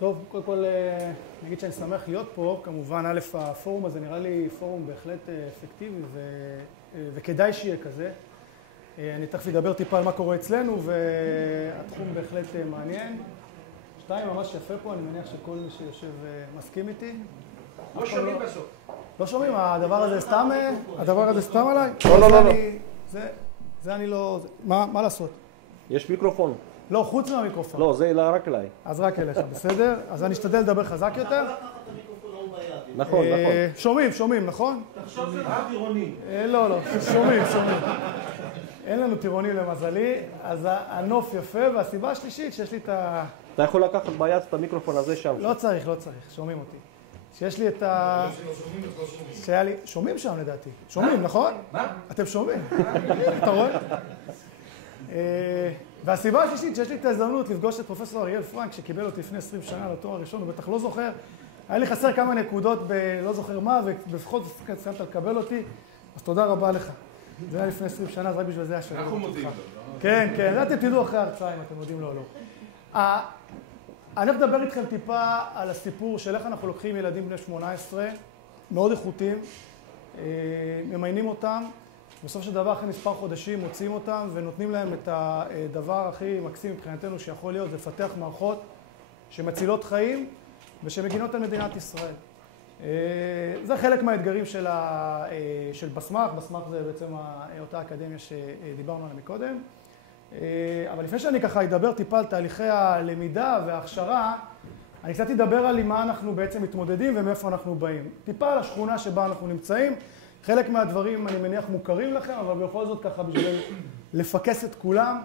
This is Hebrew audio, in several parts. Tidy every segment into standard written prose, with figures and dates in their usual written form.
טוב, קודם כל נגיד שאני שמח להיות פה. כמובן, א', הפורום הזה נראה לי פורום בהחלט אפקטיבי וכדאי שיהיה כזה. אני תכף אדבר טיפה על מה קורה אצלנו, והתחום בהחלט מעניין. שתיים, ממש יפה פה, אני מניח שכל מי שיושב מסכים איתי. לא שומעים בסוף. לא שומעים? הדבר הזה סתם עליי? לא. זה אני לא... מה לעשות? יש מיקרופון. לא, חוץ מהמיקרופון. לא, זה רק אליי. אז רק אליך, בסדר? אז אני אשתדל לדבר חזק יותר. נכון. שומעים, נכון? תחשוב שזה טירוני. לא, שומעים. אין לנו טירונים למזלי, אז הנוף יפה, והסיבה השלישית שיש לי את ה... אתה יכול לקחת ביד את המיקרופון הזה שם. לא צריך, שומעים אותי. שיש לי את ה... שומעים שם לדעתי. שומעים, נכון? מה? אתם שומעים. אתה רואה? והסיבה השלישית שיש לי את ההזדמנות לפגוש את פרופסור אריאל פרנק, שקיבל אותי לפני 20 שנה לתואר הראשון, הוא בטח לא זוכר. היה לי חסר כמה נקודות לא זוכר מה, ובפחות סיימת לקבל אותי, אז תודה רבה לך. זה היה לפני 20 שנה, אז רק בשביל זה היה שלום. אנחנו מודים לו. כן, זה אתם תדעו אחרי ההרצאה אם אתם מודים לו או לא. אני מדבר איתכם טיפה על הסיפור של איך אנחנו לוקחים ילדים בני 18, מאוד איכותיים, ממיינים אותם, בסוף של דבר אחרי מספר חודשים מוציאים אותם ונותנים להם את הדבר הכי מקסים מבחינתנו שיכול להיות, זה לפתח מערכות שמצילות חיים ושמגינות על מדינת ישראל. זה חלק מהאתגרים של בסמך. בסמך זה בעצם אותה אקדמיה שדיברנו עליה מקודם. אבל לפני שאני ככה אדבר טיפה על תהליכי הלמידה וההכשרה, אני קצת אדבר על עם מה אנחנו בעצם מתמודדים ומאיפה אנחנו באים. טיפה על השכונה שבה אנחנו נמצאים. חלק מהדברים אני מניח מוכרים לכם, אבל בכל זאת ככה בשביל לפקס את כולם.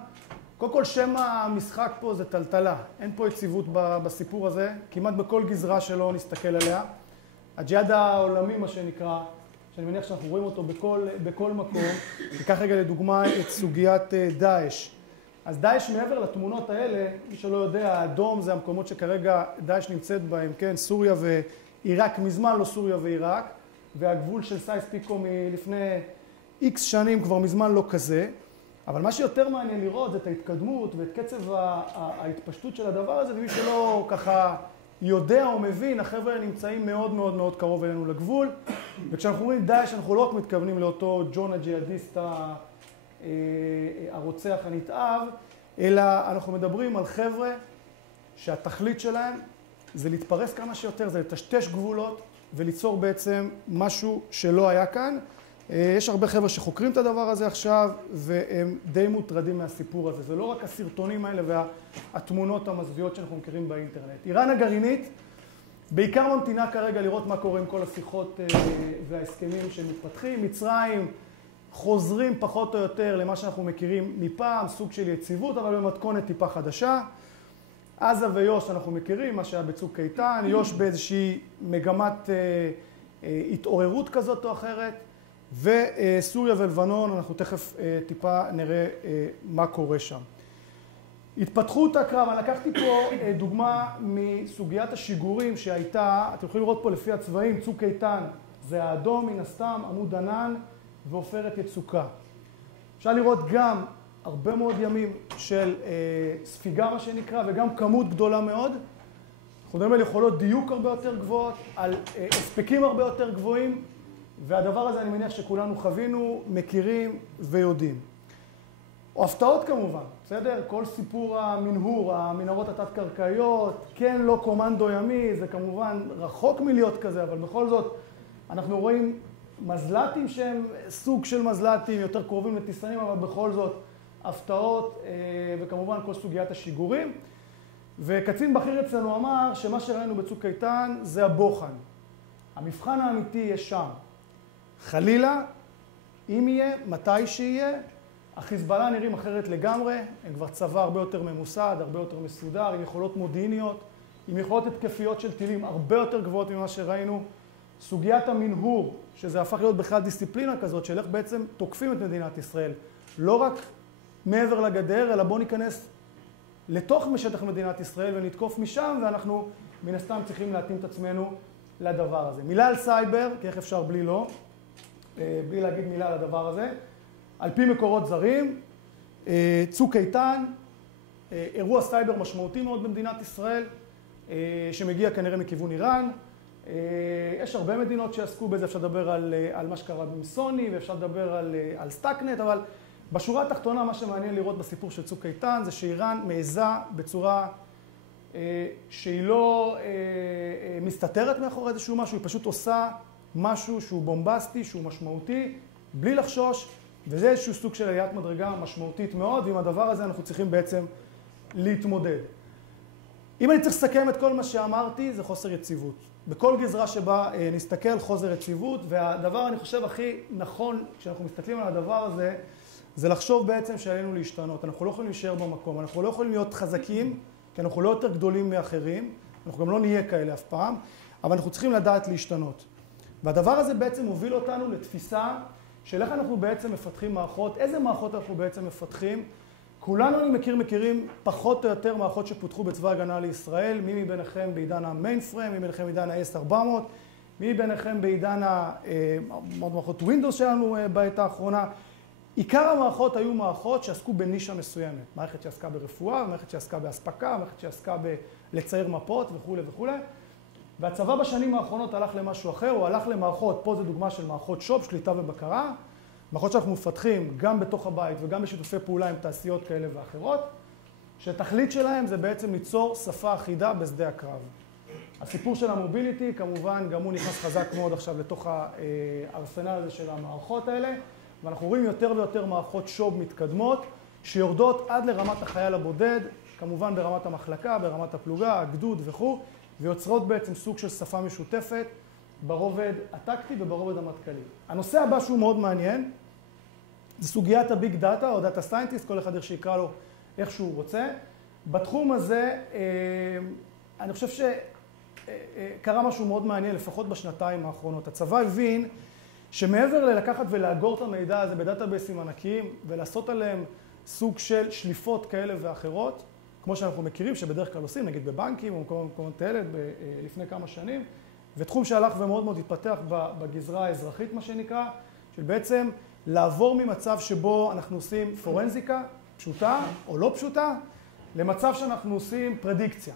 קודם כל שם המשחק פה זה טלטלה. אין פה יציבות בסיפור הזה, כמעט בכל גזרה שלא נסתכל עליה. הג'יהאד העולמי, מה שנקרא, שאני מניח שאנחנו רואים אותו בכל מקום. ניקח רגע לדוגמה את סוגיית דאעש. אז דאעש מעבר לתמונות האלה, מי שלא יודע, האדום זה המקומות שכרגע דאעש נמצאת בהם, כן, סוריה ועיראק, מזמן לא סוריה ועיראק, והגבול של סייס-פיקו מלפני איקס שנים כבר מזמן לא כזה. אבל מה שיותר מעניין לראות זה את ההתקדמות ואת קצב ההתפשטות של הדבר הזה, ומי שלא ככה יודע או מבין, החבר'ה האלה נמצאים מאוד מאוד מאוד קרוב אלינו לגבול, וכשאנחנו אומרים דאעש, אנחנו לא רק מתכוונים לאותו ג'ון הג'יהאדיסט הרוצח הנתעב, אלא אנחנו מדברים על חבר'ה שהתכלית שלהם זה להתפרס כמה שיותר, זה לטשטש גבולות וליצור בעצם משהו שלא היה כאן. יש הרבה חבר'ה שחוקרים את הדבר הזה עכשיו, והם די מוטרדים מהסיפור הזה. זה לא רק הסרטונים האלה והתמונות המזוויעות שאנחנו מכירים באינטרנט. איראן הגרעינית בעיקר ממתינה כרגע לראות מה קורה עם כל השיחות וההסכמים שמתפתחים. מצרים חוזרים פחות או יותר למה שאנחנו מכירים מפעם, סוג של יציבות, אבל במתכונת טיפה חדשה. עזה ויו"ש אנחנו מכירים, מה שהיה בצוק איתן, יו"ש באיזושהי מגמת התעוררות כזאת או אחרת. וסוריה ולבנון, אנחנו תכף טיפה נראה מה קורה שם. התפתחות הקרב, אני לקחתי פה דוגמה מסוגיית השיגורים שהייתה, אתם יכולים לראות פה לפי הצבעים, צוק איתן זה האדום מן הסתם, עמוד ענן ועופרת יצוקה. אפשר לראות גם הרבה מאוד ימים של ספיגה מה שנקרא, וגם כמות גדולה מאוד. אנחנו מדברים על יכולות דיוק הרבה יותר גבוהות, על הספקים הרבה יותר גבוהים, והדבר הזה אני מניח שכולנו חווינו, מכירים ויודעים. או הפתעות כמובן, בסדר? כל סיפור המנהור, המנהרות התת-קרקעיות, כן, לא קומנדו ימי, זה כמובן רחוק מלהיות כזה, אבל בכל זאת אנחנו רואים מזל"טים שהם סוג של מזל"טים, יותר קרובים לטיסנים, אבל בכל זאת הפתעות, וכמובן כל סוגיית השיגורים. וקצין בכיר אצלנו אמר שמה שראינו בצוק איתן זה הבוחן. המבחן האמיתי יהיה שם. חלילה, אם יהיה, מתי שיהיה, החיזבאללה נראים אחרת לגמרי, הם כבר צבא הרבה יותר ממוסד, הרבה יותר מסודר, עם יכולות מודיעיניות, עם יכולות התקפיות של טילים הרבה יותר גבוהות ממה שראינו. סוגיית המנהור, שזה הפך להיות בכלל דיסציפלינה כזאת, של איך בעצם תוקפים את מדינת ישראל. לא רק מעבר לגדר, אלא בואו ניכנס לתוך משטח מדינת ישראל ונתקוף משם, ואנחנו מן הסתם צריכים להתאים את עצמנו לדבר הזה. מילה על סייבר, כי איך אפשר בלי לא, בלי להגיד מילה על הדבר הזה. על פי מקורות זרים, צוק איתן, אירוע סייבר משמעותי מאוד במדינת ישראל. שמגיע כנראה מכיוון איראן. יש הרבה מדינות שעסקו בזה, אפשר לדבר על מה שקרה במסוני, ואפשר לדבר על סטאקנט, אבל בשורה התחתונה, מה שמעניין לראות בסיפור של צוק איתן, זה שאיראן מעיזה בצורה שהיא לא מסתתרת מאחורי איזשהו משהו, היא פשוט עושה משהו שהוא בומבסטי, שהוא משמעותי, בלי לחשוש, וזה איזשהו סוג של עליית מדרגה משמעותית מאוד, ועם הדבר הזה אנחנו צריכים בעצם להתמודד. אם אני צריך לסכם את כל מה שאמרתי, זה חוסר יציבות. בכל גזרה שבה נסתכל, חוסר יציבות, והדבר, אני חושב, הכי נכון, כשאנחנו מסתכלים על הדבר הזה, זה לחשוב בעצם שעלינו להשתנות. אנחנו לא יכולים להישאר במקום, אנחנו לא יכולים להיות חזקים, כי אנחנו לא יותר גדולים מאחרים, אנחנו גם לא נהיה כאלה אף פעם, אבל אנחנו צריכים לדעת להשתנות. והדבר הזה בעצם מוביל אותנו לתפיסה של איך אנחנו בעצם מפתחים מערכות, איזה מערכות אנחנו בעצם מפתחים. כולנו אני מכירים פחות או יותר מערכות שפותחו בצבא הגנה לישראל, מי מביניכם בעידן המיינפריים, מי מביניכם בעידן ה-S400, מי מביניכם בעידן המערכות Windows שלנו בעת האחרונה. עיקר המערכות היו מערכות שעסקו בנישה מסוימת. מערכת שעסקה ברפואה, מערכת שעסקה בהספקה, מערכת שעסקה בלצייר מפות וכו' וכו'. והצבא בשנים האחרונות הלך למשהו אחר, הוא הלך למערכות, פה זו דוגמה של מערכות שופ, שליטה ובקרה, מערכות שאנחנו מפתחים גם בתוך הבית וגם בשיתופי פעולה עם תעשיות כאלה ואחרות, שהתכלית שלהם זה בעצם ליצור שפה אחידה בשדה הקרב. הסיפור של המוביליטי, כמובן, גם הוא נכנס חזק מאוד עכשיו לתוך הארסנל הזה של המערכות האלה, ואנחנו רואים יותר ויותר מערכות שוב מתקדמות, שיורדות עד לרמת החייל הבודד, כמובן ברמת המחלקה, ברמת הפלוגה, הגדוד וכו', ויוצרות בעצם סוג של שפה משותפת ברובד הטקטי וברובד המטכ"לי. הנושא הבא שהוא מאוד מעניין, זה סוגיית הביג דאטה או דאטה סיינטיסט, כל אחד איך שיקרא לו איך שהוא רוצה. בתחום הזה, אני חושב שקרה משהו מאוד מעניין, לפחות בשנתיים האחרונות. הצבא הבין שמעבר ללקחת ולאגור את המידע הזה בדאטאבייסים ענקיים ולעשות עליהם סוג של שליפות כאלה ואחרות, כמו שאנחנו מכירים, שבדרך כלל עושים, נגיד בבנקים או במקומות האלה לפני כמה שנים, ותחום שהלך ומאוד מאוד התפתח בגזרה האזרחית, מה שנקרא, של בעצם לעבור ממצב שבו אנחנו עושים פורנזיקה פשוטה או לא פשוטה, למצב שאנחנו עושים פרדיקציה.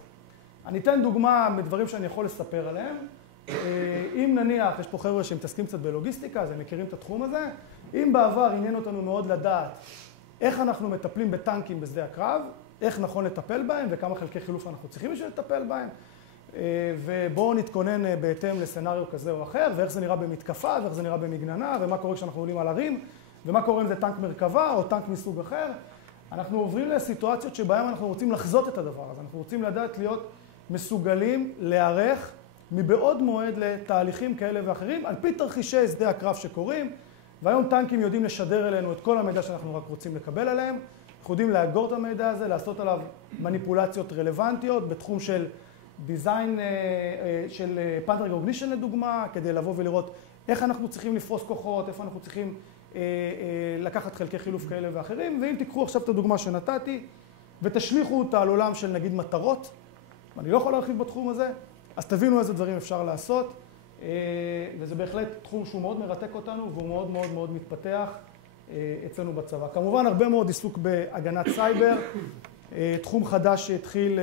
אני אתן דוגמה מדברים שאני יכול לספר עליהם. אם נניח, יש פה חבר'ה שמתעסקים קצת בלוגיסטיקה, אז הם מכירים את התחום הזה. אם בעבר עניין אותנו מאוד לדעת איך אנחנו מטפלים בטנקים בשדה הקרב, איך נכון לטפל בהם וכמה חלקי חילוף אנחנו צריכים בשביל לטפל בהם, ובואו נתכונן בהתאם לסצנריו כזה או אחר, ואיך זה נראה במתקפה, ואיך זה נראה במגננה, ומה קורה כשאנחנו עולים על הרים, ומה קורה אם זה טנק מרכבה או טנק מסוג אחר. אנחנו עוברים לסיטואציות שבהן אנחנו רוצים לחזות את הדבר הזה. אנחנו רוצים לדעת להיות מסוגלים להיערך מבעוד מועד לתהליכים כאלה ואחרים, על פי תרחישי שדה הקרב שקורים, והיום טנקים יודעים לשדר אלינו את כל המידע שאנחנו רק רוצים לקבל עליהם. אנחנו יודעים לאגור את המידע הזה, לעשות עליו מניפולציות רלוונטיות בתחום של דיזיין של פאטרן ריקוגנישן לדוגמה, כדי לבוא ולראות איך אנחנו צריכים לפרוס כוחות, איפה אנחנו צריכים לקחת חלקי חילוף כאלה ואחרים. ואם תיקחו עכשיו את הדוגמה שנתתי ותשליכו אותה על עולם של נגיד מטרות, ואני לא יכול להרחיב בתחום הזה, אז תבינו איזה דברים אפשר לעשות, וזה בהחלט תחום שהוא מאוד מרתק אותנו והוא מאוד מאוד מאוד מתפתח אצלנו בצבא. כמובן הרבה מאוד עיסוק בהגנת סייבר, תחום חדש שהתחיל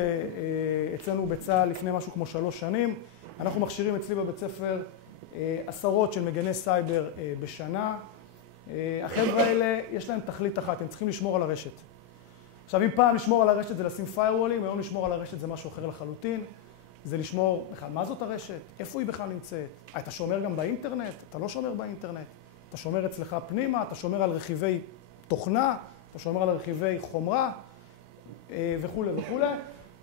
אצלנו בצה"ל לפני משהו כמו 3 שנים. אנחנו מכשירים אצלי בבית ספר עשרות של מגני סייבר בשנה. החבר'ה האלה יש להם תכלית אחת, הם צריכים לשמור על הרשת. עכשיו אם פעם לשמור על הרשת זה לשים firewall'ים, היום לשמור על הרשת זה משהו אחר לחלוטין. זה לשמור בכלל מה זאת הרשת, איפה היא בכלל נמצאת. אתה שומר גם באינטרנט, אתה לא שומר באינטרנט. אתה שומר אצלך פנימה, אתה שומר על רכיבי תוכנה, אתה שומר על רכיבי חומרה וכו' וכו'.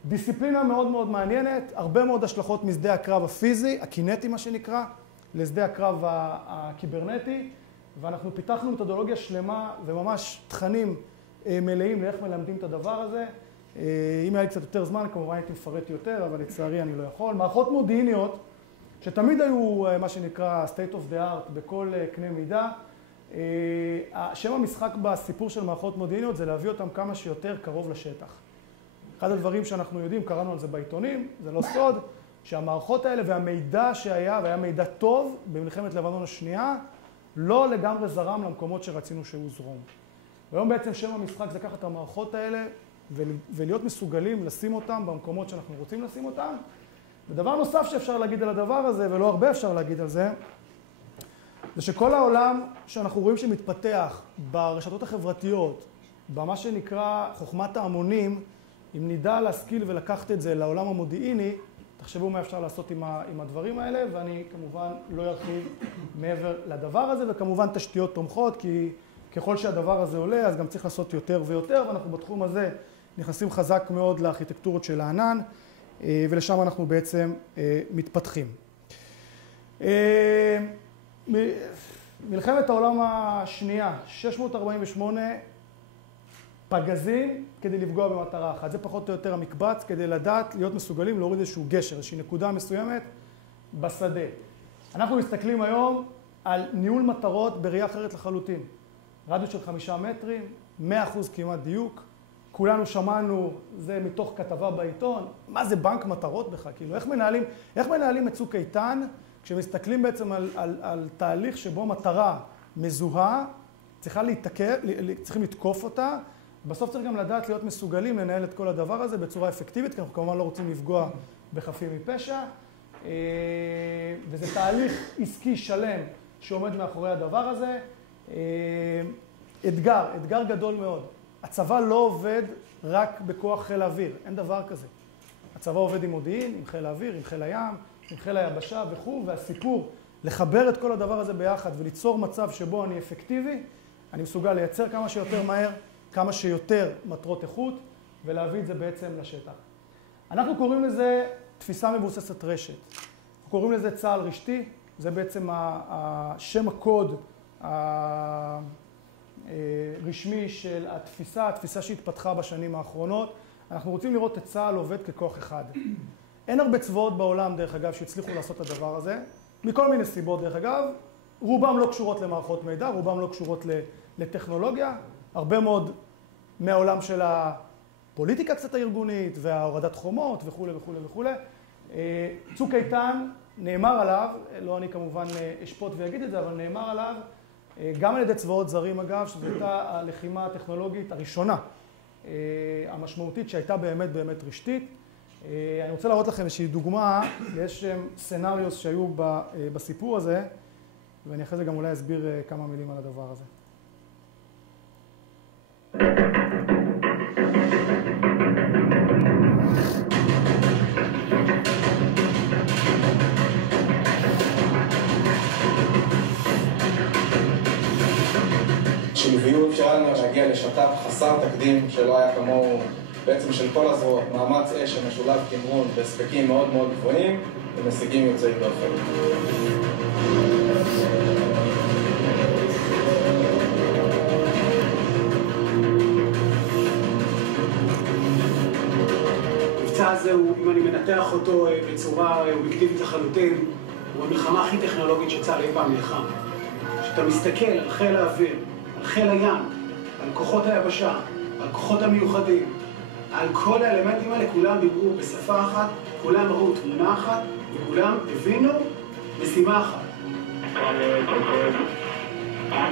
דיסציפלינה מאוד מאוד מעניינת, הרבה מאוד השלכות משדה הקרב הפיזי, הקינטי מה שנקרא, לשדה הקרב הקיברנטי, ואנחנו פיתחנו מתודולוגיה שלמה וממש תכנים מלאים לאיך מלמדים את הדבר הזה. אם היה לי קצת יותר זמן, כמובן הייתי מפרט יותר, אבל לצערי אני לא יכול. מערכות מודיעיניות, שתמיד היו מה שנקרא state of the art בכל קנה מידה. שם המשחק בסיפור של מערכות מודיעיניות זה להביא אותם כמה שיותר קרוב לשטח. אחד הדברים שאנחנו יודעים, קראנו על זה בעיתונים, זה לא סוד, שהמערכות האלה והמידע שהיה, והיה מידע טוב במלחמת לבנון השנייה, לא לגמרי זרם למקומות שרצינו שהוא זרום. והיום בעצם שם המשחק זה לקחת את המערכות האלה ולהיות מסוגלים לשים אותם במקומות שאנחנו רוצים לשים אותם. ודבר נוסף שאפשר להגיד על הדבר הזה, ולא הרבה אפשר להגיד על זה, זה שכל העולם שאנחנו רואים שמתפתח ברשתות החברתיות, במה שנקרא חוכמת ההמונים, אם נדע להשכיל ולקחת את זה לעולם המודיעיני, תחשבו מה אפשר לעשות עם הדברים האלה, ואני כמובן לא ארחיב מעבר לדבר הזה, וכמובן תשתיות תומכות, כי ככל שהדבר הזה עולה, אז גם צריך לעשות יותר ויותר, ואנחנו בתחום הזה נכנסים חזק מאוד לארכיטקטורות של הענן, ולשם אנחנו בעצם מתפתחים. מלחמת העולם השנייה, 648 פגזים כדי לפגוע במטרה אחת. זה פחות או יותר המקבץ כדי לדעת, להיות מסוגלים להוריד איזשהו גשר, איזושהי נקודה מסוימת בשדה. אנחנו מסתכלים היום על ניהול מטרות בראייה אחרת לחלוטין. רדיוס של 5 מטרים, 100% כמעט דיוק. כולנו שמענו, זה מתוך כתבה בעיתון, מה זה בנק מטרות בכלל? כאילו, איך מנהלים את צוק איתן כשמסתכלים בעצם על תהליך שבו מטרה מזוהה, צריכים לתקוף אותה, בסוף צריך גם לדעת להיות מסוגלים לנהל את כל הדבר הזה בצורה אפקטיבית, כי אנחנו כמובן לא רוצים לפגוע בחפים מפשע, וזה תהליך עסקי שלם שעומד מאחורי הדבר הזה. אתגר גדול מאוד. הצבא לא עובד רק בכוח חיל האוויר, אין דבר כזה. הצבא עובד עם מודיעין, עם חיל האוויר, עם חיל הים, עם חיל היבשה וכו', והסיפור לחבר את כל הדבר הזה ביחד וליצור מצב שבו אני אפקטיבי, אני מסוגל לייצר כמה שיותר מהר, כמה שיותר מטרות איכות, ולהביא את זה בעצם לשטח. אנחנו קוראים לזה תפיסה מבוססת רשת. אנחנו קוראים לזה צה"ל רשתי, זה בעצם השם הקוד הרשמי של התפיסה שהתפתחה בשנים האחרונות. אנחנו רוצים לראות את צה"ל עובד ככוח אחד. אין הרבה צבאות בעולם, דרך אגב, שהצליחו לעשות את הדבר הזה, מכל מיני סיבות, דרך אגב. רובם לא קשורות למערכות מידע, רובם לא קשורות לטכנולוגיה. הרבה מאוד מהעולם של הפוליטיקה קצת הארגונית, וההורדת חומות וכו' וכו' וכו'. צוק איתן, נאמר עליו, לא אני כמובן אשפוט ויגיד את זה, אבל נאמר עליו, גם על ידי צבאות זרים אגב, שזו הייתה הלחימה הטכנולוגית הראשונה, המשמעותית שהייתה באמת רשתית. אני רוצה להראות לכם איזושהי דוגמה, יש סנריוס שהיו בסיפור הזה, ואני אחרי זה גם אולי אסביר כמה מילים על הדבר הזה. שילוביות אפשר לנו להגיע לשת"פ חסר תקדים שלא היה כמוהו בעצם של כל הזרועות, מאמץ אש המשולב תמרון בהספקים מאוד גבוהים ומשיגים יוצאי דופן. המבצע הזה הוא, אם אני מנתח אותו בצורה אובייקטיבית לחלוטין, הוא המלחמה הכי טכנולוגית שצה"ל אי פעם נלחם. כשאתה מסתכל על חיל האוויר, על חיל הים, על כוחות היבשה, על כוחות המיוחדים, על כל האלמנטים האלה, כולם דיברו בשפה אחת, כולם ראו תמונה אחת, וכולם הבינו משימה אחת. אני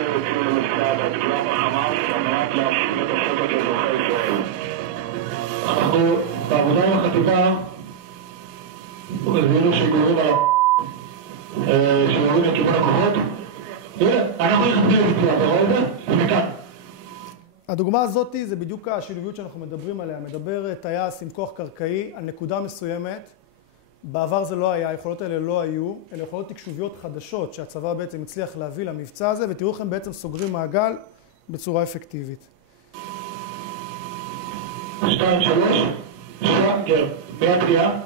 יוצאים למבצע בתקלה בחמאס על מנת להשיב את השטח לאזרחי ישראל. אנחנו בעבודה עם החטיבה הבינו שגורים על שיורים לכיוון הכוחות. אנחנו נכנסים לביצוע, אתה רואה את זה? זה מכאן. הדוגמה הזאת זה בדיוק השילוביות שאנחנו מדברים עליה. מדבר טייס עם כוח קרקעי על נקודה מסוימת. בעבר זה לא היה, היכולות האלה לא היו. אלה יכולות תקשוביות חדשות שהצבא בעצם הצליח להביא למבצע הזה, ותראו לכם בעצם סוגרים מעגל בצורה אפקטיבית. 2, 3, גר, ביד פגיעה.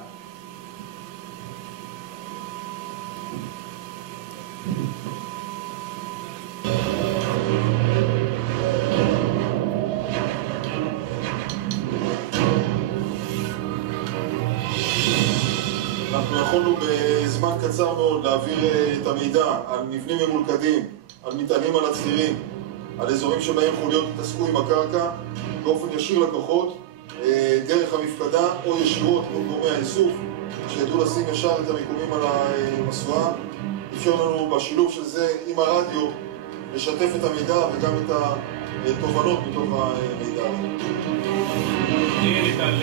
אנחנו יכולנו בזמן קצר מאוד להעביר את המידע על מבנים ממולכדים, על מטענים על הצירים, על אזורים שבהם חוליות התעסקו עם הקרקע, באופן ישיר לכוחות, דרך המפקדה או ישירות מול גורמי האיסוף, שידעו לשים ישר את המיקומים על המסועה. אפשר לנו בשילוב של זה עם הרדיו לשתף את המידע וגם את התובנות מתוך המידע הזה. מודיעינית על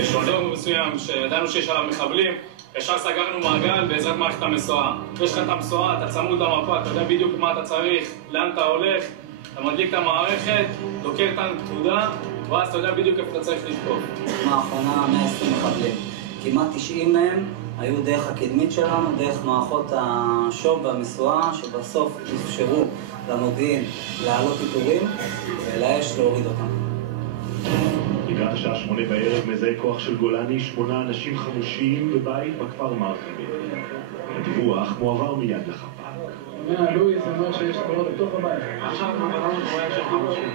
אזור מסוים שידענו שיש עליו מחבלים, ישר סגרנו מעגל בעזרת מערכת המסועה. יש לך את המסועה, אתה צמוד למפה, אתה יודע בדיוק מה אתה צריך, לאן אתה הולך, אתה מדליק את המערכת, דוקר את הנקודה, ואז אתה יודע בדיוק איפה אתה צריך לתקוף. האחרונה 120 מחבלים. כמעט 90 מהם היו דרך הקדמית שלנו, דרך מערכות השוב והמסועה, שבסוף אפשרו למודיעין לעלות איתורים ולאש להוריד אותם. לקראת השעה 8 בערב מזהה כוח של גולני 8 אנשים חמושים בבית בכפר מרחבי. הדיווח מועבר מיד לחפ"ק. לואי, זה אומר שיש קורות בתוך הבית. עכשיו מעברנו קוראים של חמושים.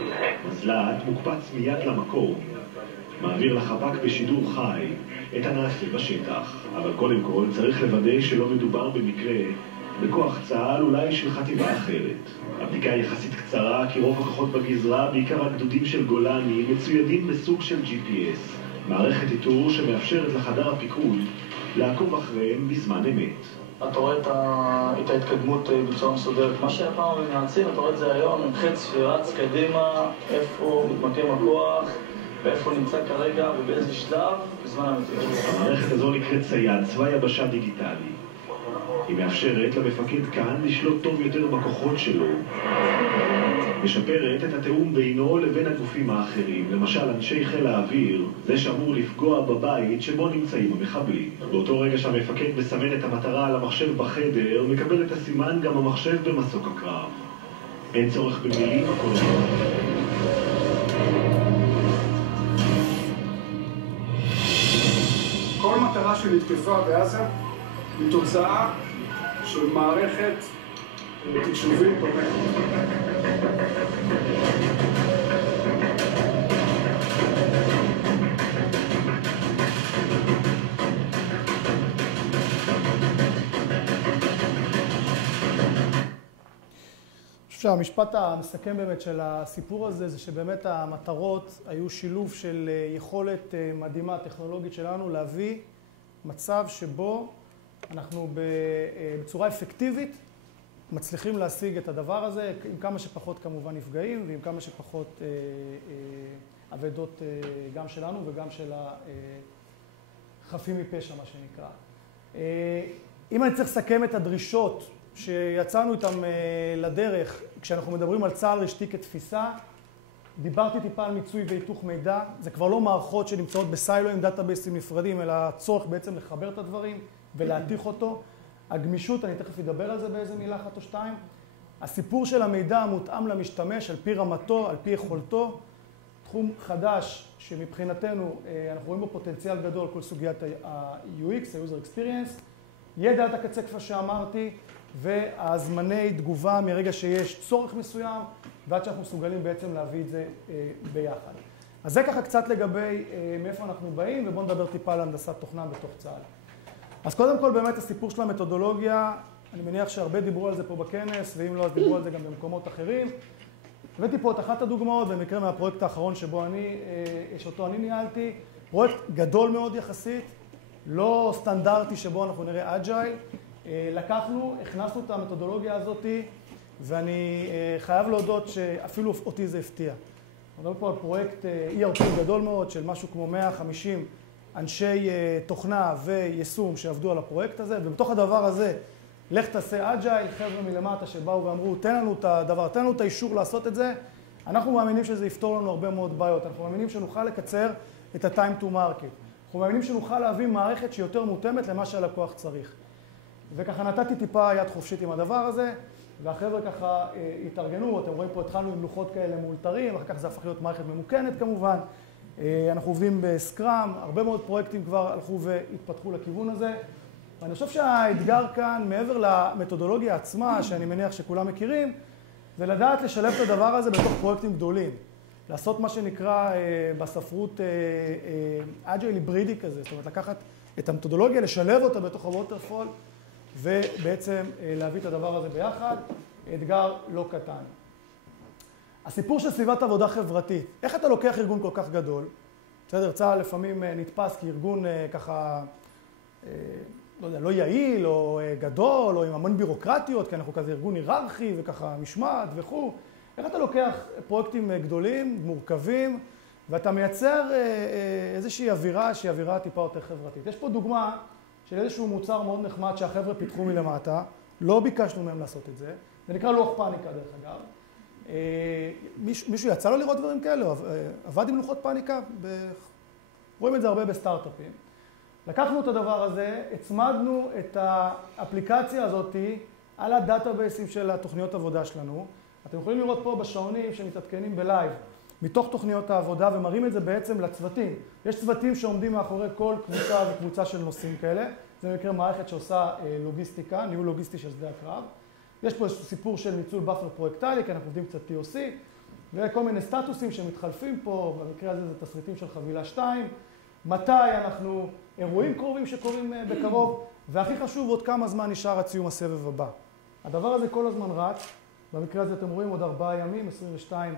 מזל"ט מוקפץ מיד למקום. מעביר לחפ"ק בשידור חי את הנעשה בשטח. אבל קודם כל צריך לוודא שלא מדובר במקרה בכוח צה"ל אולי של חטיבה אחרת. הבדיקה היא יחסית קצרה כי רוב הכוחות בגזרה, בעיקר הגדודים של גולני, מצוידים בסוג של GPS, מערכת איתור שמאפשרת לחדר הפיקוד לעקוב אחריהם בזמן אמת. אתה רואה את ההתקדמות בצורה מסודרת. מה שהפעם מנהצים, אתה רואה את זה היום, עם חץ שרץ קדימה, איפה מתמקם הכוח, ואיפה נמצא כרגע ובאיזה שלב בזמן אמיתי. המערכת הזו נקראת צייד, צבא יבשה דיגיטלי. היא מאפשרת למפקד כאן לשלוט טוב יותר בכוחות שלו. משפרת את התאום בינו לבין הגופים האחרים, למשל אנשי חיל האוויר, זה שאמור לפגוע בבית שבו נמצאים המחבלים. באותו רגע שהמפקד מסמן את המטרה על המחשב בחדר, מקבל את הסימן גם המחשב במסוק הקרב. אין צורך במילים הקודמות. כל מטרה שנתקפה בעזה היא תוצאה של מערכת תקשובית תומכת. המשפט המסכם באמת של הסיפור הזה זה שבאמת המטרות היו שילוב של יכולת מדהימה טכנולוגית שלנו להביא מצב שבו אנחנו בצורה אפקטיבית מצליחים להשיג את הדבר הזה עם כמה שפחות כמובן נפגעים ועם כמה שפחות עבדות גם שלנו וגם של החפים מפשע מה שנקרא. אם אני צריך לסכם את הדרישות שיצאנו איתם לדרך, כשאנחנו מדברים על צה"ל רשתי כתפיסה, דיברתי טיפה על מיצוי והיתוך מידע, זה כבר לא מערכות שנמצאות בסיילו עם דאטאבייסים נפרדים, אלא צורך בעצם לחבר את הדברים ולהתיך אותו. הגמישות, אני תכף אדבר על זה באיזה מילה אחת או שתיים. הסיפור של המידע המותאם למשתמש על פי רמתו, על פי יכולתו, תחום חדש שמבחינתנו אנחנו רואים בו פוטנציאל גדול, כל סוגיית ה-UX, ה-User Experience, ידע את הקצה כפי שאמרתי, והזמני תגובה מרגע שיש צורך מסוים, ועד שאנחנו מסוגלים בעצם להביא את זה ביחד. אז זה ככה קצת לגבי מאיפה אנחנו באים, ובואו נדבר טיפה על הנדסת תוכנה בתוך צה"ל. אז קודם כל באמת הסיפור של המתודולוגיה, אני מניח שהרבה דיברו על זה פה בכנס, ואם לא אז דיברו על זה גם במקומות אחרים. הבאתי פה את אחת הדוגמאות, במקרה מהפרויקט האחרון שאותו אני ניהלתי, פרויקט גדול מאוד יחסית, לא סטנדרטי שבו אנחנו נראה אג'ייל. לקחנו, הכנסנו את המתודולוגיה הזאת, ואני חייב להודות שאפילו אותי זה הפתיע. אני מדבר פה על פרויקט ERP גדול מאוד של משהו כמו 150 אנשי תוכנה ויישום שעבדו על הפרויקט הזה, ובתוך הדבר הזה, לך תעשה אג'ייל, חבר'ה מלמטה שבאו ואמרו, תן לנו את הדבר, תן לנו את האישור לעשות את זה. אנחנו מאמינים שזה יפתור לנו הרבה מאוד בעיות, אנחנו מאמינים שנוכל לקצר את ה-time to market. אנחנו מאמינים שנוכל להביא מערכת שהיא יותר מותאמת למה שהלקוח צריך. וככה נתתי טיפה יד חופשית עם הדבר הזה, והחבר'ה ככה התארגנו, אתם רואים פה התחלנו עם לוחות כאלה מאולתרים, אחר כך זה הפך להיות מערכת ממוכנת כמובן. אנחנו עובדים בסקראם, הרבה מאוד פרויקטים כבר הלכו והתפתחו לכיוון הזה. ואני חושב שהאתגר כאן, מעבר למתודולוגיה עצמה, שאני מניח שכולם מכירים, זה לדעת לשלב את הדבר הזה בתוך פרויקטים גדולים. לעשות מה שנקרא בספרות אג'ייל היברידי כזה, זאת אומרת לקחת את המתודולוגיה, לשלב אותה בתוך הווטרפול, ובעצם להביא את הדבר הזה ביחד, אתגר לא קטן. הסיפור של סביבת עבודה חברתית, איך אתה לוקח ארגון כל כך גדול? בסדר, צה"ל לפעמים נתפס כארגון ככה, לא יודע, לא יעיל או גדול, או עם המון בירוקרטיות, כי אנחנו כזה ארגון היררכי וככה משמעת וכו'. איך אתה לוקח פרויקטים גדולים, מורכבים, ואתה מייצר איזושהי אווירה שהיא אווירה טיפה יותר חברתית. יש פה דוגמה של איזשהו מוצר מאוד נחמד שהחבר'ה פיתחו מלמטה, לא ביקשנו מהם לעשות את זה, זה נקרא לוח פאניקה דרך אגב. מישהו יצא לו לראות דברים כאלה, עבד עם לוחות פאניקה, רואים את זה הרבה בסטארט-אפים. לקחנו את הדבר הזה, הצמדנו את האפליקציה הזאת על הדאטאבייסים של התוכניות עבודה שלנו. אתם יכולים לראות פה בשעונים שמתעדכנים בלייב, מתוך תוכניות העבודה, ומראים את זה בעצם לצוותים. יש צוותים שעומדים מאחורי כל קבוצה וקבוצה של נושאים כאלה. זה במקרה מערכת שעושה לוגיסטיקה, ניהול לוגיסטי של שדה הקרב. יש פה איזשהו סיפור של ניצול באפר פרויקטלי, כי אנחנו עובדים קצת TOC, וכל מיני סטטוסים שמתחלפים פה, במקרה הזה זה תסריטים של חבילה 2, מתי אנחנו, אירועים קרובים שקורים בקרוב, והכי חשוב עוד כמה זמן נשאר עד סיום הסבב הבא. הדבר הזה כל הזמן רץ, במקרה הזה אתם רואים עוד 4 ימים, 22